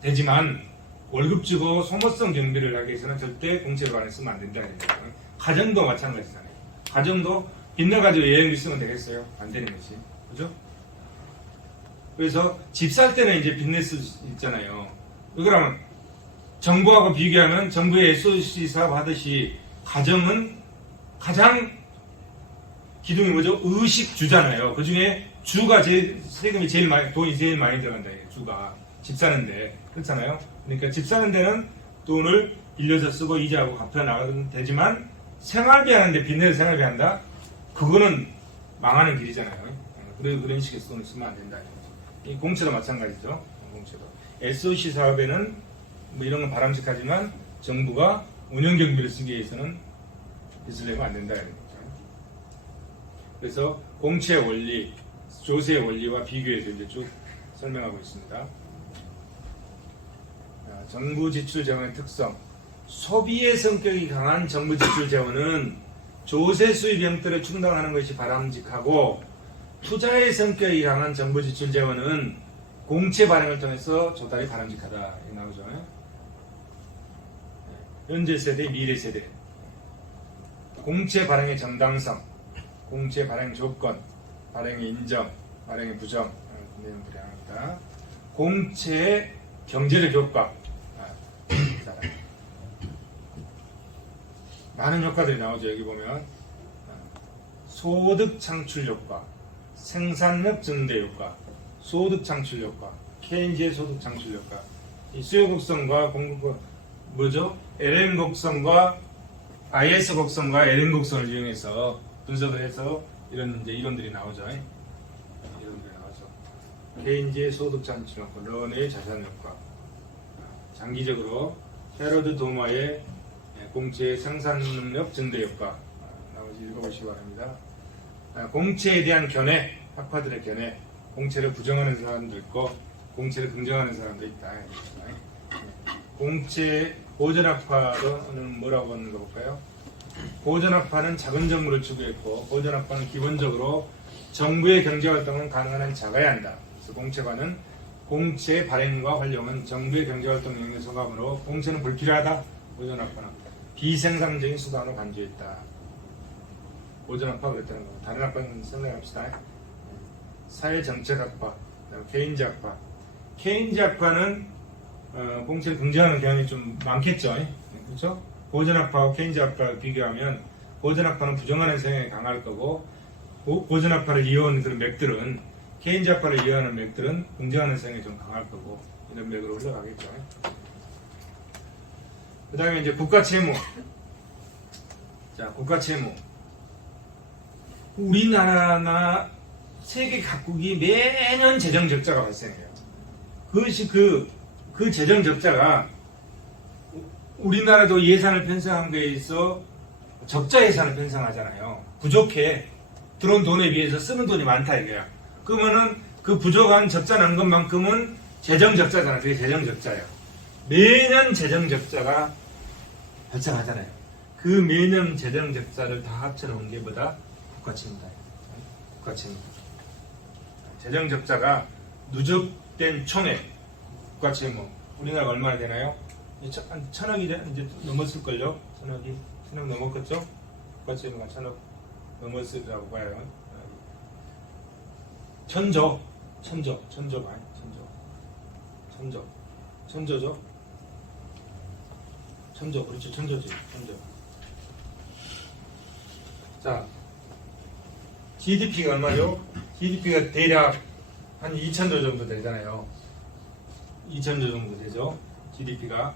되지만 월급 주고 소모성 경비를 하기 위해서는 절대 공채를 발행했으면 안 된다 이런 거죠. 가정도 마찬가지잖아요. 가정도 빚내가지고 여행비 쓰면 되겠어요? 안 되는 거지. 그죠? 그래서 집 살 때는 이제 빚낼 수 있잖아요. 그러면 정부하고 비교하면 정부의 SOC 사업 하듯이 가정은 가장 기둥이 뭐죠? 의식주잖아요. 그 중에 주가 세금이 제일 많이, 돈이 제일 많이 들어간다. 주가. 집 사는데. 그렇잖아요. 그러니까 집 사는 데는 돈을 빌려서 쓰고 이자하고 갚아 나가면 되지만 생활비 하는데 빚내서 생활비 한다? 그거는 망하는 길이잖아요. 그런 식의 돈을 쓰면 안 된다. 이 공채도 마찬가지죠. 공채도. SOC 사업에는 뭐 이런 건 바람직하지만 정부가 운영 경비를 쓰기 위해서는 빚을 내면 안 된다. 이런 거죠. 그래서 공채 원리, 조세 원리와 비교해서 이제 쭉 설명하고 있습니다. 정부 지출 재원의 특성. 소비의 성격이 강한 정부 지출 재원은 조세 수입 형태를 충당하는 것이 바람직하고, 투자의 성격이 강한 정부 지출 재원은 공채 발행을 통해서 조달이 바람직하다. 이렇게 나오죠. 현재 세대, 미래 세대. 공채 발행의 정당성, 공채 발행 조건, 발행의 인정, 발행의 부정 내용들이 합니다. 공채의 경제적 효과. 많은 효과들이 나오죠. 여기 보면 소득 창출 효과, 생산력 증대 효과, 소득 창출 효과, 케인즈의 소득 창출 효과, 이 수요 곡선과 공급과 뭐죠? LN 곡선과 IS 곡선과 LN 곡선을 이용해서 분석을 해서 이런 이제 이론들이 나오죠. 이론들이 나오죠. 케인즈의 소득 잔치효과, 런의 자산 효과, 장기적으로 헤로드 도마의 공채의 생산 능력 증대 효과. 나머지 읽어보시기 바랍니다. 공채에 대한 견해, 학파들의 견해, 공채를 부정하는 사람도 있고 공채를 긍정하는 사람도 있다. 공채 고전학파는 뭐라고 하는 거 볼까요? 고전학파는 작은 정부를 추구했고 고전학파는 기본적으로 정부의 경제활동은 가능한 한 작아야 한다. 그래서 공채관은 공채의 발행과 활용은 정부의 경제활동 영역에 속하므로 공채는 불필요하다. 고전학파는 비생산적인 수단으로 간주했다. 고전학파 그랬다는 거. 다른 학파는 생각합시다. 사회정책학파, 케인즈학파. 케인즈학파는 공채를 긍정하는 경향이 좀 많겠죠. 그렇죠? 고전학파와 케인즈학파를 비교하면 고전학파는 부정하는 성향이 강할 거고 고전학파를 이어온 그런 맥들은 케인즈학파를 이어하는 맥들은 긍정하는 성향이 좀 강할 거고 이런 맥으로 흘러가겠죠. 그 다음에 이제 국가채무. 자, 국가채무. 우리나라나 세계 각국이 매년 재정 적자가 발생해요. 그것이 그 재정 적자가 우리나라도 예산을 편성한 거에 있어 적자 예산을 편성하잖아요. 부족해. 들어온 돈에 비해서 쓰는 돈이 많다 이거야. 그러면은 그 부족한 적자 난 것만큼은 재정 적자잖아. 그게 재정 적자예요. 매년 재정 적자가 발생하잖아요. 그 매년 재정 적자를 다 합쳐놓은 게 뭐다? 국가채무다. 국가채무. 재정 적자가 누적된 총액 국가채무 우리나라가 얼마나 되나요? 한 1,000억이 이제 넘었을걸요? 1,000억 넘었겠죠? 국가채무가 1,000억 넘었으라고 봐요. 천조죠? 그렇지, 천조지. 자, GDP가 얼마죠? GDP가 대략 한 2,000조 정도 되잖아요. 2,000조 정도 되죠. GDP가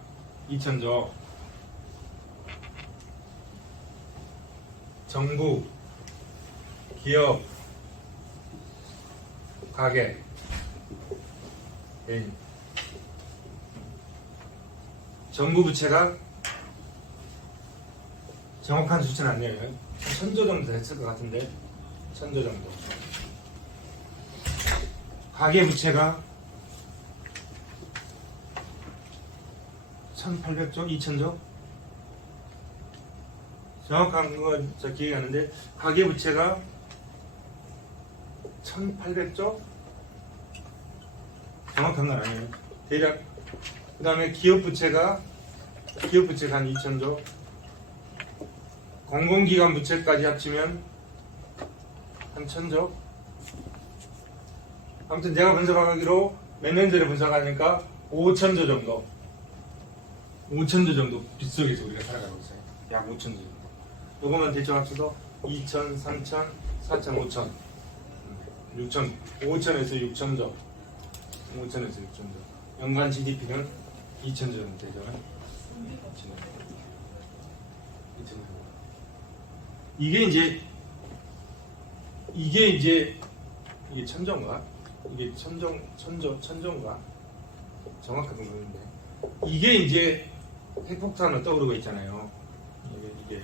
2,000조. 정부, 기업, 가계, 개인. 정부 부채가 정확한 수치는 아니에요. 한 1,000조 정도 됐을 것 같은데 1,000조 정도. 가계 부채가 1,800조? 2,000조? 정확한 거 기억이 나는데 가계 부채가 1,800조? 정확한 건 아니에요. 대략. 그 다음에 기업 부채가 한 2,000조. 공공기관 부채까지 합치면 한 1,000조. 아무튼 제가 분석하기로 몇 년 전에 분석하니까 5,000조 정도. 5,000조 정도 빚 속에서 우리가 살아가고 있어요. 약 5,000조 정도. 요거만 대충 합쳐서 2,000, 3,000, 4,000, 5,000. 6,000, 5,000에서 6,000조. 5,000에서 6,000조. 연간 GDP는 2,000조 정도 되죠. 2,000조. 이게 이제 1,000조인가? 이게 1,000조인가? 정확하게 모르는데. 이게 이제 핵폭탄으로 떠오르고 있잖아요. 이게.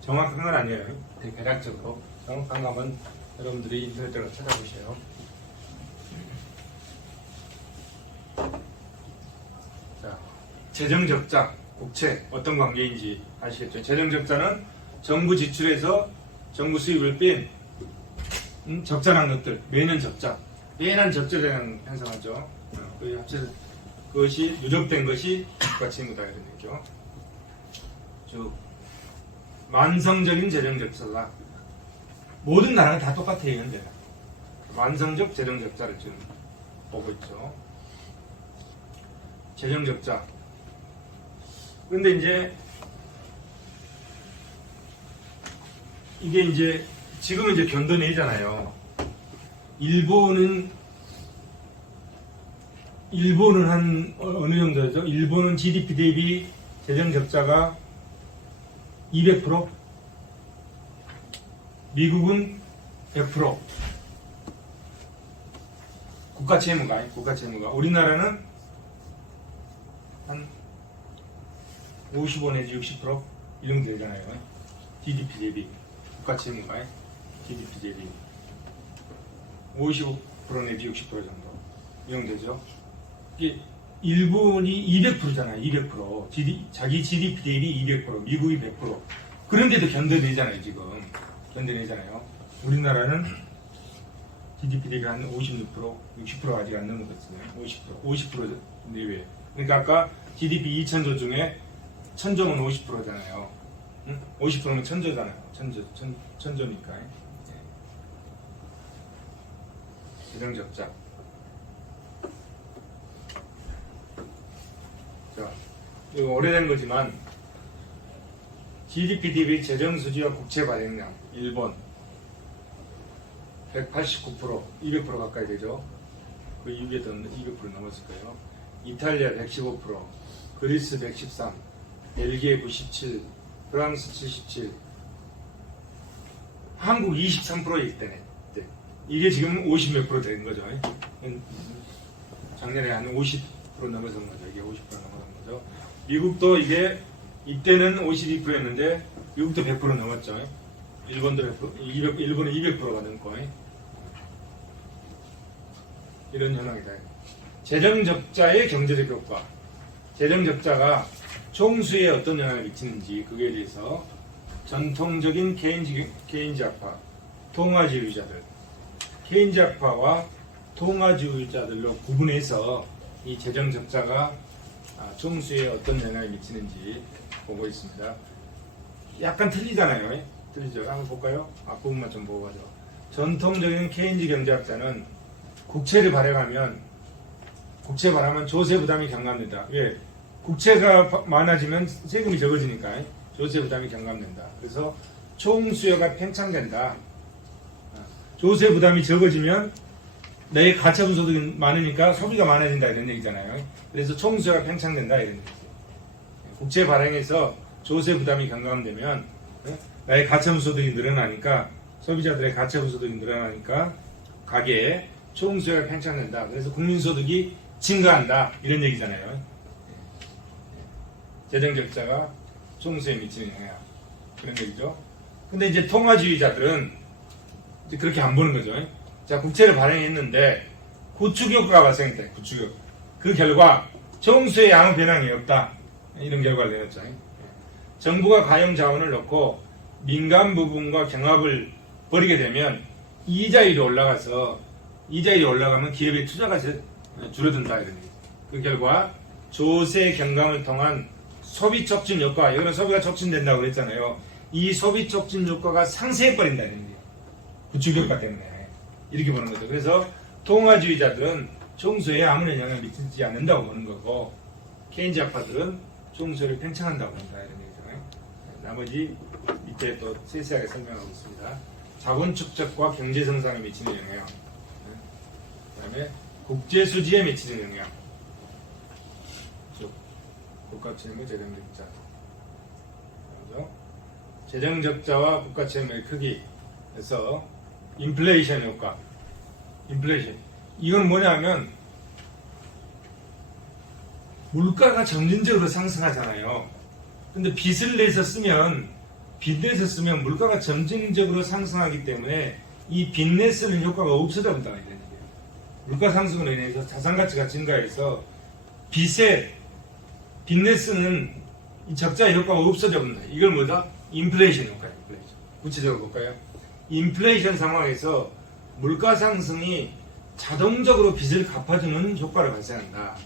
정확한 건 아니에요. 되게 대략적으로. 정확한 거면 여러분들이 인터넷으로 찾아보세요. 자, 재정적자, 국채 어떤 관계인지 아시겠죠? 재정적자는 정부 지출에서 정부 수입을 뺀 적자 난 것들, 매년 적자, 매년 적자량 형성하죠. 그 합쳐서 그것이 누적된 것이 국가채무다 이런 얘기죠. 즉 만성적인 재정적자가 모든 나라가 다 똑같아요. 현재 만성적 재정적자를 지금 보고 있죠. 재정적자. 그런데 이제 이게 이제 지금은 이제 견도 내잖아요. 일본은 일본은 한 어느 정도죠? 일본은 GDP 대비 재정 적자가 200%, 미국은 100%. 국가 채무가. 우리나라는 한 55 내지 60% 이 정도 되잖아요. GDP 대비 국가 채무가 GDP 대비 55% 내지 60% 정도 이 정도 되죠. 이게 일본이 200%잖아요. 200%. 자기 GDP 대비 200%, 미국이 100%. 그런데도 견뎌내잖아요. 지금 견뎌내잖아요. 우리나라는 GDP 대비 한 56%, 60% 아직 안 넘어갔어요. 50% 내외. 그러니까 아까 GDP 2,000조 중에 1,000조면 50%잖아요. 응? 50%면 1,000조잖아요. 1,000조니까. 재정 적자. 자, 이거 오래된 거지만 GDP 대비 재정 수지와 국채 발행량 일본 189%, 200% 가까이 되죠. 거의 200% 넘었을 거예요. 이탈리아 115%, 그리스 113, 벨기에 97, 프랑스 77, 한국 23%일 때네. 이게 지금 50 몇 프로 된 거죠. 작년에 한 50% 넘어선 거죠. 이게 50% 넘어선 거죠. 미국도 이게 이때는 52%였는데 미국도 100% 넘었죠. 일본도 100%, 일본은 200%가 넘고 이런 현황이다. 재정 적자의 경제적 효과. 재정 적자가 총수에 어떤 영향을 미치는지 그거에 대해서 전통적인 케인즈학파, 통화주의자들, 케인즈학파와 통화주의자들로 구분해서 이 재정 적자가 총수에 어떤 영향을 미치는지 보고 있습니다. 약간 틀리잖아요. 틀리죠. 한번 볼까요? 앞부분만 좀 보고 가죠. 전통적인 케인즈 경제학자는 국채를 발행하면 조세 부담이 경감된다. 왜? 국채가 많아지면 세금이 적어지니까 조세 부담이 경감된다. 그래서 총수요가 팽창된다. 조세 부담이 적어지면 내 가처분 소득이 많으니까 소비가 많아진다 이런 얘기잖아요. 그래서 총수요가 팽창된다 이런 얘기죠. 국채 발행해서 조세 부담이 경감되면 나의 가처분 소득이 늘어나니까 소비자들의 가처분 소득이 늘어나니까 가계에 총수요가 팽창된다. 그래서 국민소득이 증가한다 이런 얘기잖아요. 재정 적자가 총수에 미치는 영향 그런 얘기죠. 근데 이제 통화주의자들은 이제 그렇게 안 보는 거죠. 자, 국채를 발행했는데 구축 효과가 발생했다. 구축 효과. 그 결과 총수의 아무 변화가 없다. 이런 결과를 내렸죠. 정부가 가용 자원을 넣고 민간 부분과 경합을 벌이게 되면 이자율이 올라가면 기업의 투자가 줄어든다. 이런 얘기죠. 그 결과 조세 경감을 통한 소비 촉진 효과, 이거는 소비가 촉진된다고 그랬잖아요. 이 소비 촉진 효과가 상쇄해버린다. 이런 얘기예요. 구축 효과 때문에. 이렇게 보는 거죠. 그래서 통화주의자들은 총수에 아무런 영향을 미치지 않는다고 보는 거고, 케인즈 학파들은 총수를 팽창한다고 본다. 이런 얘기잖아요. 나머지 밑에 또 세세하게 설명하고 있습니다. 자본 축적과 경제 성장에 미치는 영향, 그 다음에 국제 수지에 미치는 영향, 즉 국가 채무, 재정 적자, 재정 적자와 국가 채무의 크기에서 인플레이션 효과. 인플레이션. 이건 뭐냐면 물가가 점진적으로 상승하잖아요. 근데 빚을 내서 쓰면 물가가 점진적으로 상승하기 때문에 이 빚내 쓰는 효과가 없어져 본다. 물가 상승으로 인해서 자산 가치가 증가해서 빚내 쓰는 이 적자의 효과가 없어져 본다. 이걸 뭐다? 인플레이션 효과예요. 인플레이션. 구체적으로 볼까요? 인플레이션 상황에서 물가 상승이 자동적으로 빚을 갚아주는 효과를 발생한다.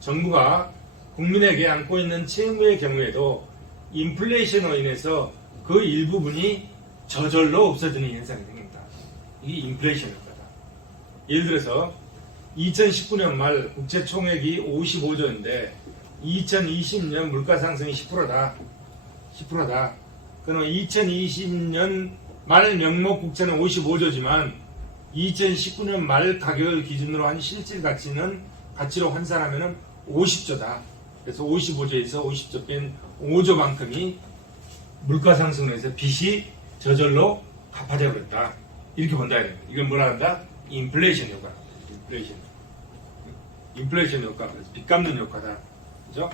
정부가 국민에게 안고 있는 채무의 경우에도 인플레이션으로 인해서 그 일부분이 저절로 없어지는 현상이 생긴다. 이게 인플레이션 효과다. 예를 들어서 2019년 말 국채 총액이 55조인데 2020년 물가 상승이 10%다. 10%다. 그러면 2020년 말 명목 국채는 55조지만 2019년 말 가격을 기준으로 한 실질 가치는 가치로 환산하면은 50조다. 그래서 55조에서 50조 뺀 5조만큼이 물가 상승으로 해서 빚이 저절로 갚아져 버렸다. 이렇게 본다. 이건 뭐라 한다? 인플레이션 효과. 인플레이션 효과. 빚 갚는 효과다. 그죠?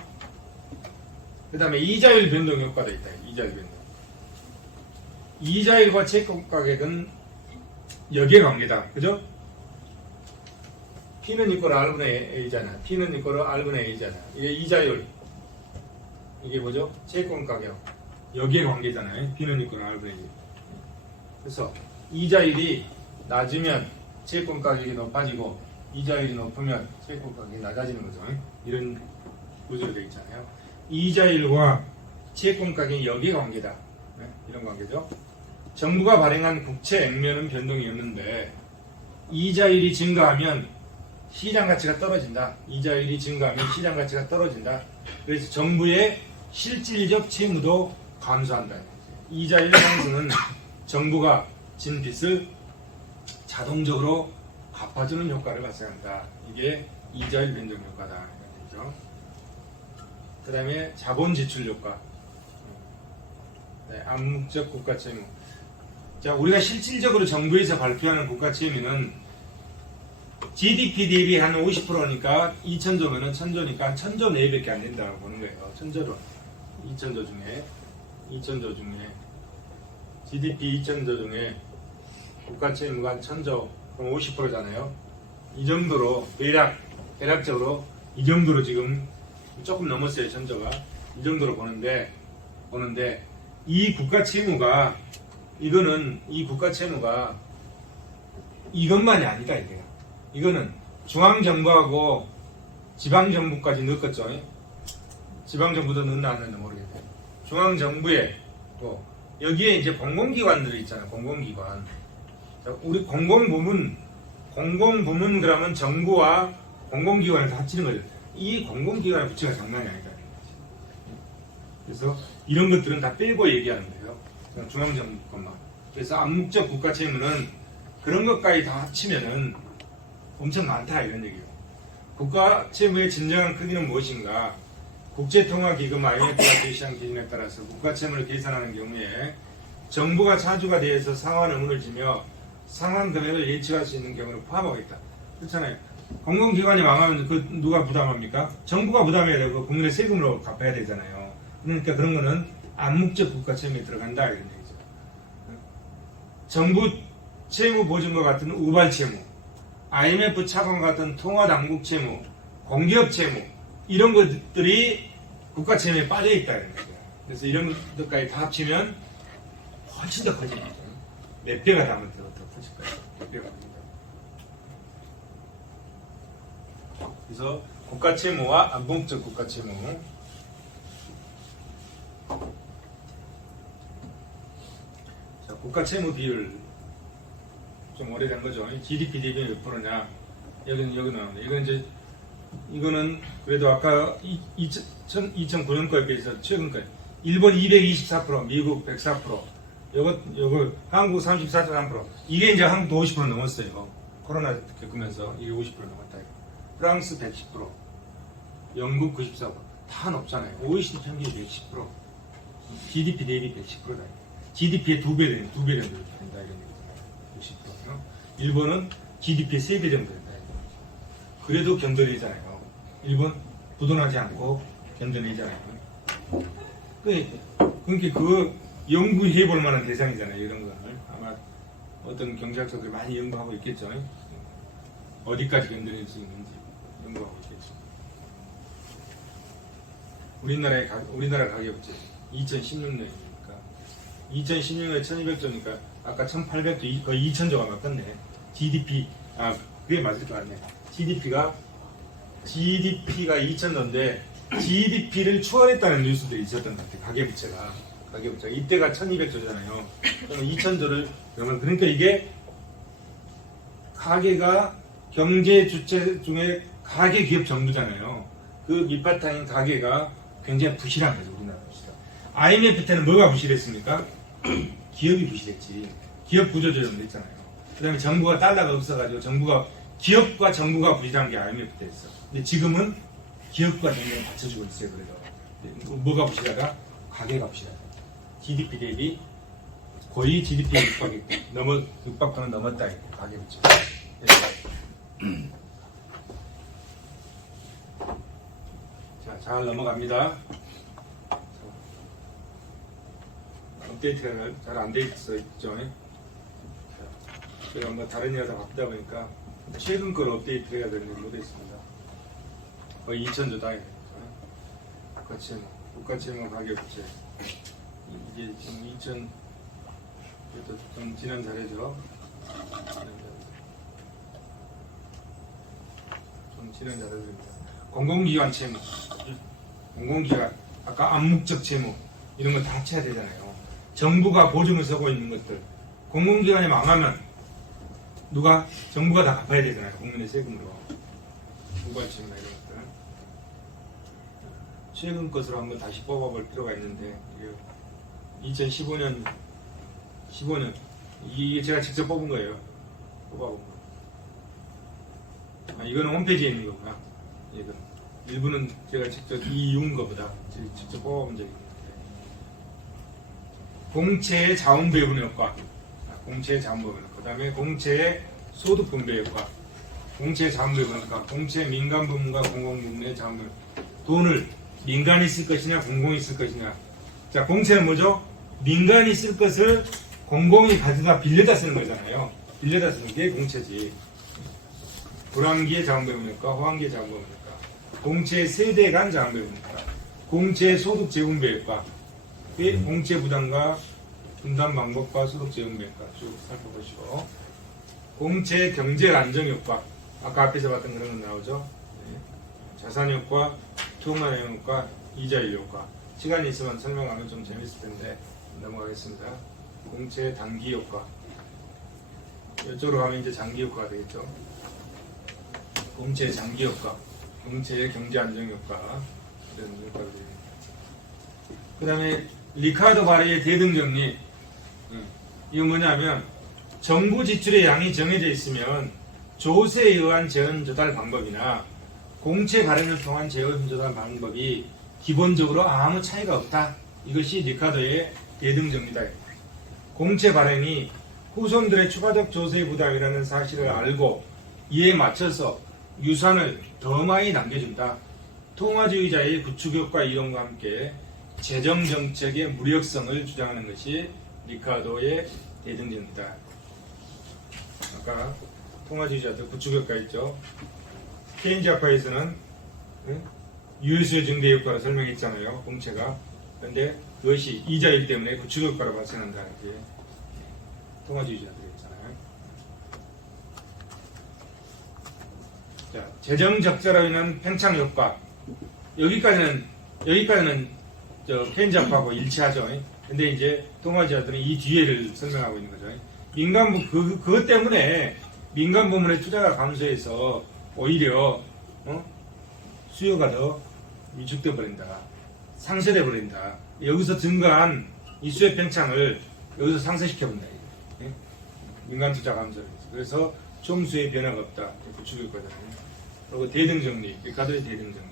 그 다음에 이자율 변동 효과도 있다. 이자율 변동. 이자율과 채권 가격은 역의 관계다. 그죠? P는 이꼴 R분의 A잖아. P는 이꼴 R분의 A잖아. 이게 이자율. 이게 뭐죠? 채권 가격. 역의 관계잖아요. P는 이꼴 R분의 A. 그래서 이자율이 낮으면 채권 가격이 높아지고 이자율이 높으면 채권 가격이 낮아지는 거죠. 이런 구조로 되어 있잖아요. 이자율과 채권 가격의 역의 관계다. 네, 이런 관계죠. 정부가 발행한 국채 액면은 변동이 없는데 이자율이 증가하면 시장 가치가 떨어진다. 이자율이 증가하면 시장 가치가 떨어진다. 그래서 정부의 실질적 채무도 감소한다. 이자율 상승은 정부가 진 빚을 자동적으로 갚아주는 효과를 발생한다. 이게 이자율 변동 효과다. 그 다음에 자본 지출 효과. 네, 암묵적 국가 채무. 자, 우리가 실질적으로 정부에서 발표하는 국가 채무는 GDP 대비 한 50%니까 2,000조면은 1,000조니까 1,000조 내외밖에 안 된다고 보는 거예요. 1,000조로. 2,000조 중에 GDP 2,000조 중에 국가 채무가 1,000조, 그럼 50%잖아요. 이 정도로 대략적으로 이 정도로 지금 조금 넘었어요. 1,000조가. 이 정도로 보는데 이 국가 채무가 이 국가 채무가 이것만이 아니다 이게요. 이거는 중앙정부하고 지방정부까지 넣었겠죠. 지방정부도 넣나 안 넣나 모르겠네요. 중앙정부에 또 여기에 이제 공공기관들이 있잖아요. 공공기관. 자, 우리 공공부문 그러면 정부와 공공기관을 다 합치는 거죠. 이 공공기관의 부채가 장난이 아니다. 그래서 이런 것들은 다 빼고 얘기하는 거예요. 중앙정부 것만. 그래서 암묵적 국가 채무는 그런 것까지 다 합치면은 엄청 많다 이런 얘기예요. 국가 채무의 진정한 크기는 무엇인가? 국제통화기금 IMF가 제시한 기준에 따라서 국가 채무를 계산하는 경우에 정부가 차주가 되어서 상환 의무를 지며 상환 금액을 예측할 수 있는 경우를 포함하고 있다. 그렇잖아요. 공공기관이 망하면 그 누가 부담합니까? 정부가 부담해야 되고 국민의 세금으로 갚아야 되잖아요. 그러니까 그런 거는 암묵적 국가 채무에 들어간다 이런 얘기죠. 정부 채무 보증과 같은 우발 채무, IMF 차관 같은 통화당국 채무, 공기업 채무 이런 것들이 국가 채무에 빠져 있다 이런 거죠. 그래서 이런 것까지 다 합치면 훨씬 더 커집니다. 몇 배가 더 커질 거예요. 몇 배가 커집니다. 그래서 국가 채무와 암묵적 국가 채무. 자, 국가 채무 비율 좀 오래된 거죠. GDP 대비 몇 프로냐? 여기는 나오는데 이거는 그래도 아까 2009년 거에 비해서 최근 거에 일본 224%, 미국 104%, 요거 한국 34.3%. 이게 이제 한국도 50% 넘었어요. 코로나 겪으면서 이게 50% 넘었다. 프랑스 110%, 영국 94%. 다 높잖아요. OECD 평균이 110%. GDP 대비 110%다. GDP의 2배 정도 된다 이런 얘기잖아요. 60%. 일본은 GDP의 3배 정도 된다. 그래도 견뎌내잖아요. 일본 부도나지 않고 견뎌내잖아요. 그러니까 그 연구해 볼 만한 대상이잖아요. 이런 거를 아마 어떤 경제학자들이 많이 연구하고 있겠죠. 어디까지 견뎌낼 수 있는지 연구하고 있겠죠. 우리나라 가계부채 2016년이니까 2016년에 1200조니까 아까 1800조 거의 2000조가 맞겠네. GDP 그게 맞을 것 같네. GDP가 2000조인데 GDP를 추월했다는 뉴스도 있었던 것 같아요. 가계부채가 이때가 1200조잖아요. 그러면 2000조를 그러니까 이게 가계가 경제 주체 중에 가계 기업 정부잖아요. 그 밑바탕인 가계가 굉장히 부실한 거죠. 우리나라 부실. IMF 때는 뭐가 부실했습니까? 기업이 부실했지. 기업 구조조정도 있잖아요. 그 다음에 정부가 달러가 없어가지고 정부가 기업과 정부가 부실한 게 IMF 때였어. 근데 지금은 기업과 정부가 받쳐주고 있어요. 그래서 뭐가 부실하다? 가계가 부실하다. GDP 대비 거의 GDP에 육박도는 넘었다. 가계 부채. 자, 잘 넘어갑니다. 업데이트가 잘 안 돼 있죠. 제가 뭐 다른 일하다 바쁘다 보니까 최근 걸 업데이트 해야 되는데 못했습니다. 거의 2,000조 단위. 국가채무 가계부채. 이게 지금 2,000, 그래도 좀 진행 잘해줘. 좀 진행 잘해드립니다. 공공기관 채무. 공공기관. 아까 암묵적 채무. 이런 거 다 합쳐야 되잖아요. 정부가 보증을 서고 있는 것들. 공공기관이 망하면 정부가 다 갚아야 되잖아요. 국민의 세금으로. 무관심이나 이런 것들. 최근 것으로 한번 다시 뽑아볼 필요가 있는데, 2015년, 이게 제가 직접 뽑은 거예요. 뽑아본 거. 이거는 홈페이지에 있는 거구나. 이건. 일부는 제가 직접 이은 거보다 직접 뽑아본 적이 있는데. 공채의 자원 배분 효과. 공채의 자원 배분 효과. 그 다음에 공채의 소득 분배 효과. 공채의 자원 배분 효과. 공채 민간 부문과 공공 부문의 자원 배분. 돈을 민간이 쓸 것이냐, 공공이 쓸 것이냐. 자, 공채는 뭐죠? 민간이 쓸 것을 공공이 가져다 빌려다 쓰는 거잖아요. 빌려다 쓰는 게 공채지. 불황기의 자원 배분 효과, 호황기의 자원 배분 효과. 공채 세대 간 자원 배분 효과. 공채 소득 재분배 효과. 공채 부담과 분담 방법과 소득 재분배 효과 쭉 살펴보시고. 공채 경제 안정 효과. 아까 앞에서 봤던 그런 건 나오죠. 자산 효과, 통화 효과, 이자율 효과. 시간이 있으면 설명하면 좀 재밌을 텐데 넘어가겠습니다. 공채 단기 효과. 이쪽으로 가면 이제 장기 효과가 되겠죠. 공채 장기 효과, 공채의 경제 안정 효과 이런 효과들이. 그 다음에 리카르도 바리의 대등정리. 이건 뭐냐면 정부 지출의 양이 정해져 있으면 조세에 의한 재원 조달 방법이나 공채 발행을 통한 재원 조달 방법이 기본적으로 아무 차이가 없다. 이것이 리카르도의 대등정리다. 공채 발행이 후손들의 추가적 조세 부담이라는 사실을 알고 이에 맞춰서 유산을 더 많이 남겨준다. 통화주의자의 구축효과 이론과 함께 재정정책의 무력성을 주장하는 것이 리카르도의 대등정리다. 아까 통화주의자들 구축효과 있죠. 케인즈학파에서는 유효수요 증대 효과를 설명했잖아요. 공채가. 그런데 그것이 이자율 때문에 구축효과로 발생한다는 게 통화주의자들이 했잖아요. 자, 재정 적자로 인한 팽창 효과. 여기까지는 케인즈학파하고 일치하죠. 근데 이제 통화주의자들은 이 뒤에를 설명하고 있는 거죠. 그것 때문에 민간 부문의 투자가 감소해서 오히려 수요가 더 위축돼 버린다. 상쇄돼 버린다. 여기서 증가한 이 수요 팽창을 여기서 상쇄시켜 본다. 민간 투자 감소에서. 그래서 총수의 변화가 없다. 구축일 거잖아요. 그리고 대등정리, 리카르도의 대등정리.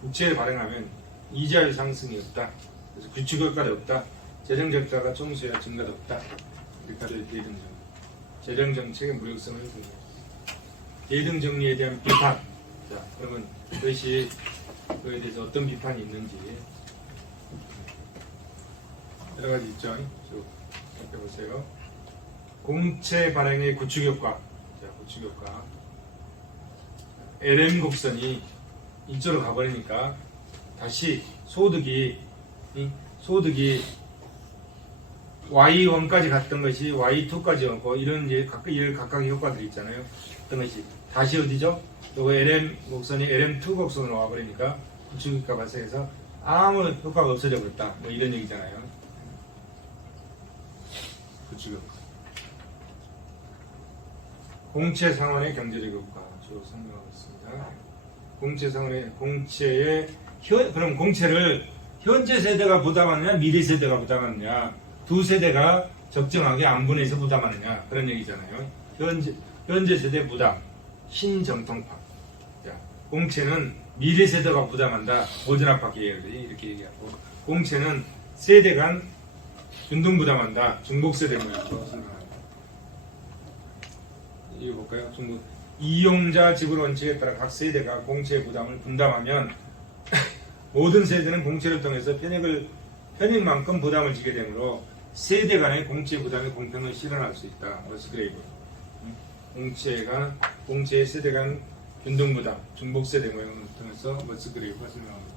국채를 발행하면 이자율 상승이 없다. 그래서 구축 효과도 없다. 재정 적자가 총수의 증가도 없다. 리카르도의 대등정리. 재정 정책의 무력성을 증가한다. 대등정리에 대한 비판. 자, 그러면 그것이 그에 대해서 어떤 비판이 있는지 여러 가지 있죠. 쭉 살펴보세요. 공채 발행의 구축효과. 자, 구축효과. LM 곡선이 이쪽으로 가버리니까 다시 소득이 Y1까지 갔던 것이 Y2까지 오고 이런 이제 각각의 효과들이 있잖아요. 어떤 것이 다시 어디죠? 요거 LM 곡선이 LM2 곡선으로 와버리니까 구축효과 발생해서 아무 효과가 없어져 버렸다. 뭐 이런 얘기잖아요. 구축효과. 공채 상환의 경제적 효과 쭉 설명하고 있습니다. 공채 상환의 그럼 공채를 현재 세대가 부담하느냐 미래 세대가 부담하느냐 두 세대가 적정하게 안분해서 부담하느냐 그런 얘기잖아요. 현재 세대 부담 신정통파. 자, 공채는 미래 세대가 부담한다. 보전압박 계열이 이렇게 얘기하고, 공채는 세대 간 균등 부담한다. 중복 세대 모양으로 설명합니다. 이거 볼까요? 중복. 이용자 지불 원칙에 따라 각 세대가 공채 부담을 분담하면 모든 세대는 공채를 통해서 편익만큼 부담을 지게 되므로 세대 간의 공채 부담의 공평을 실현할 수 있다. 머스그레이브. 공채의 세대 간 균등 부담, 중복 세대 모양을 통해서 머스그레이브가 설명합니다.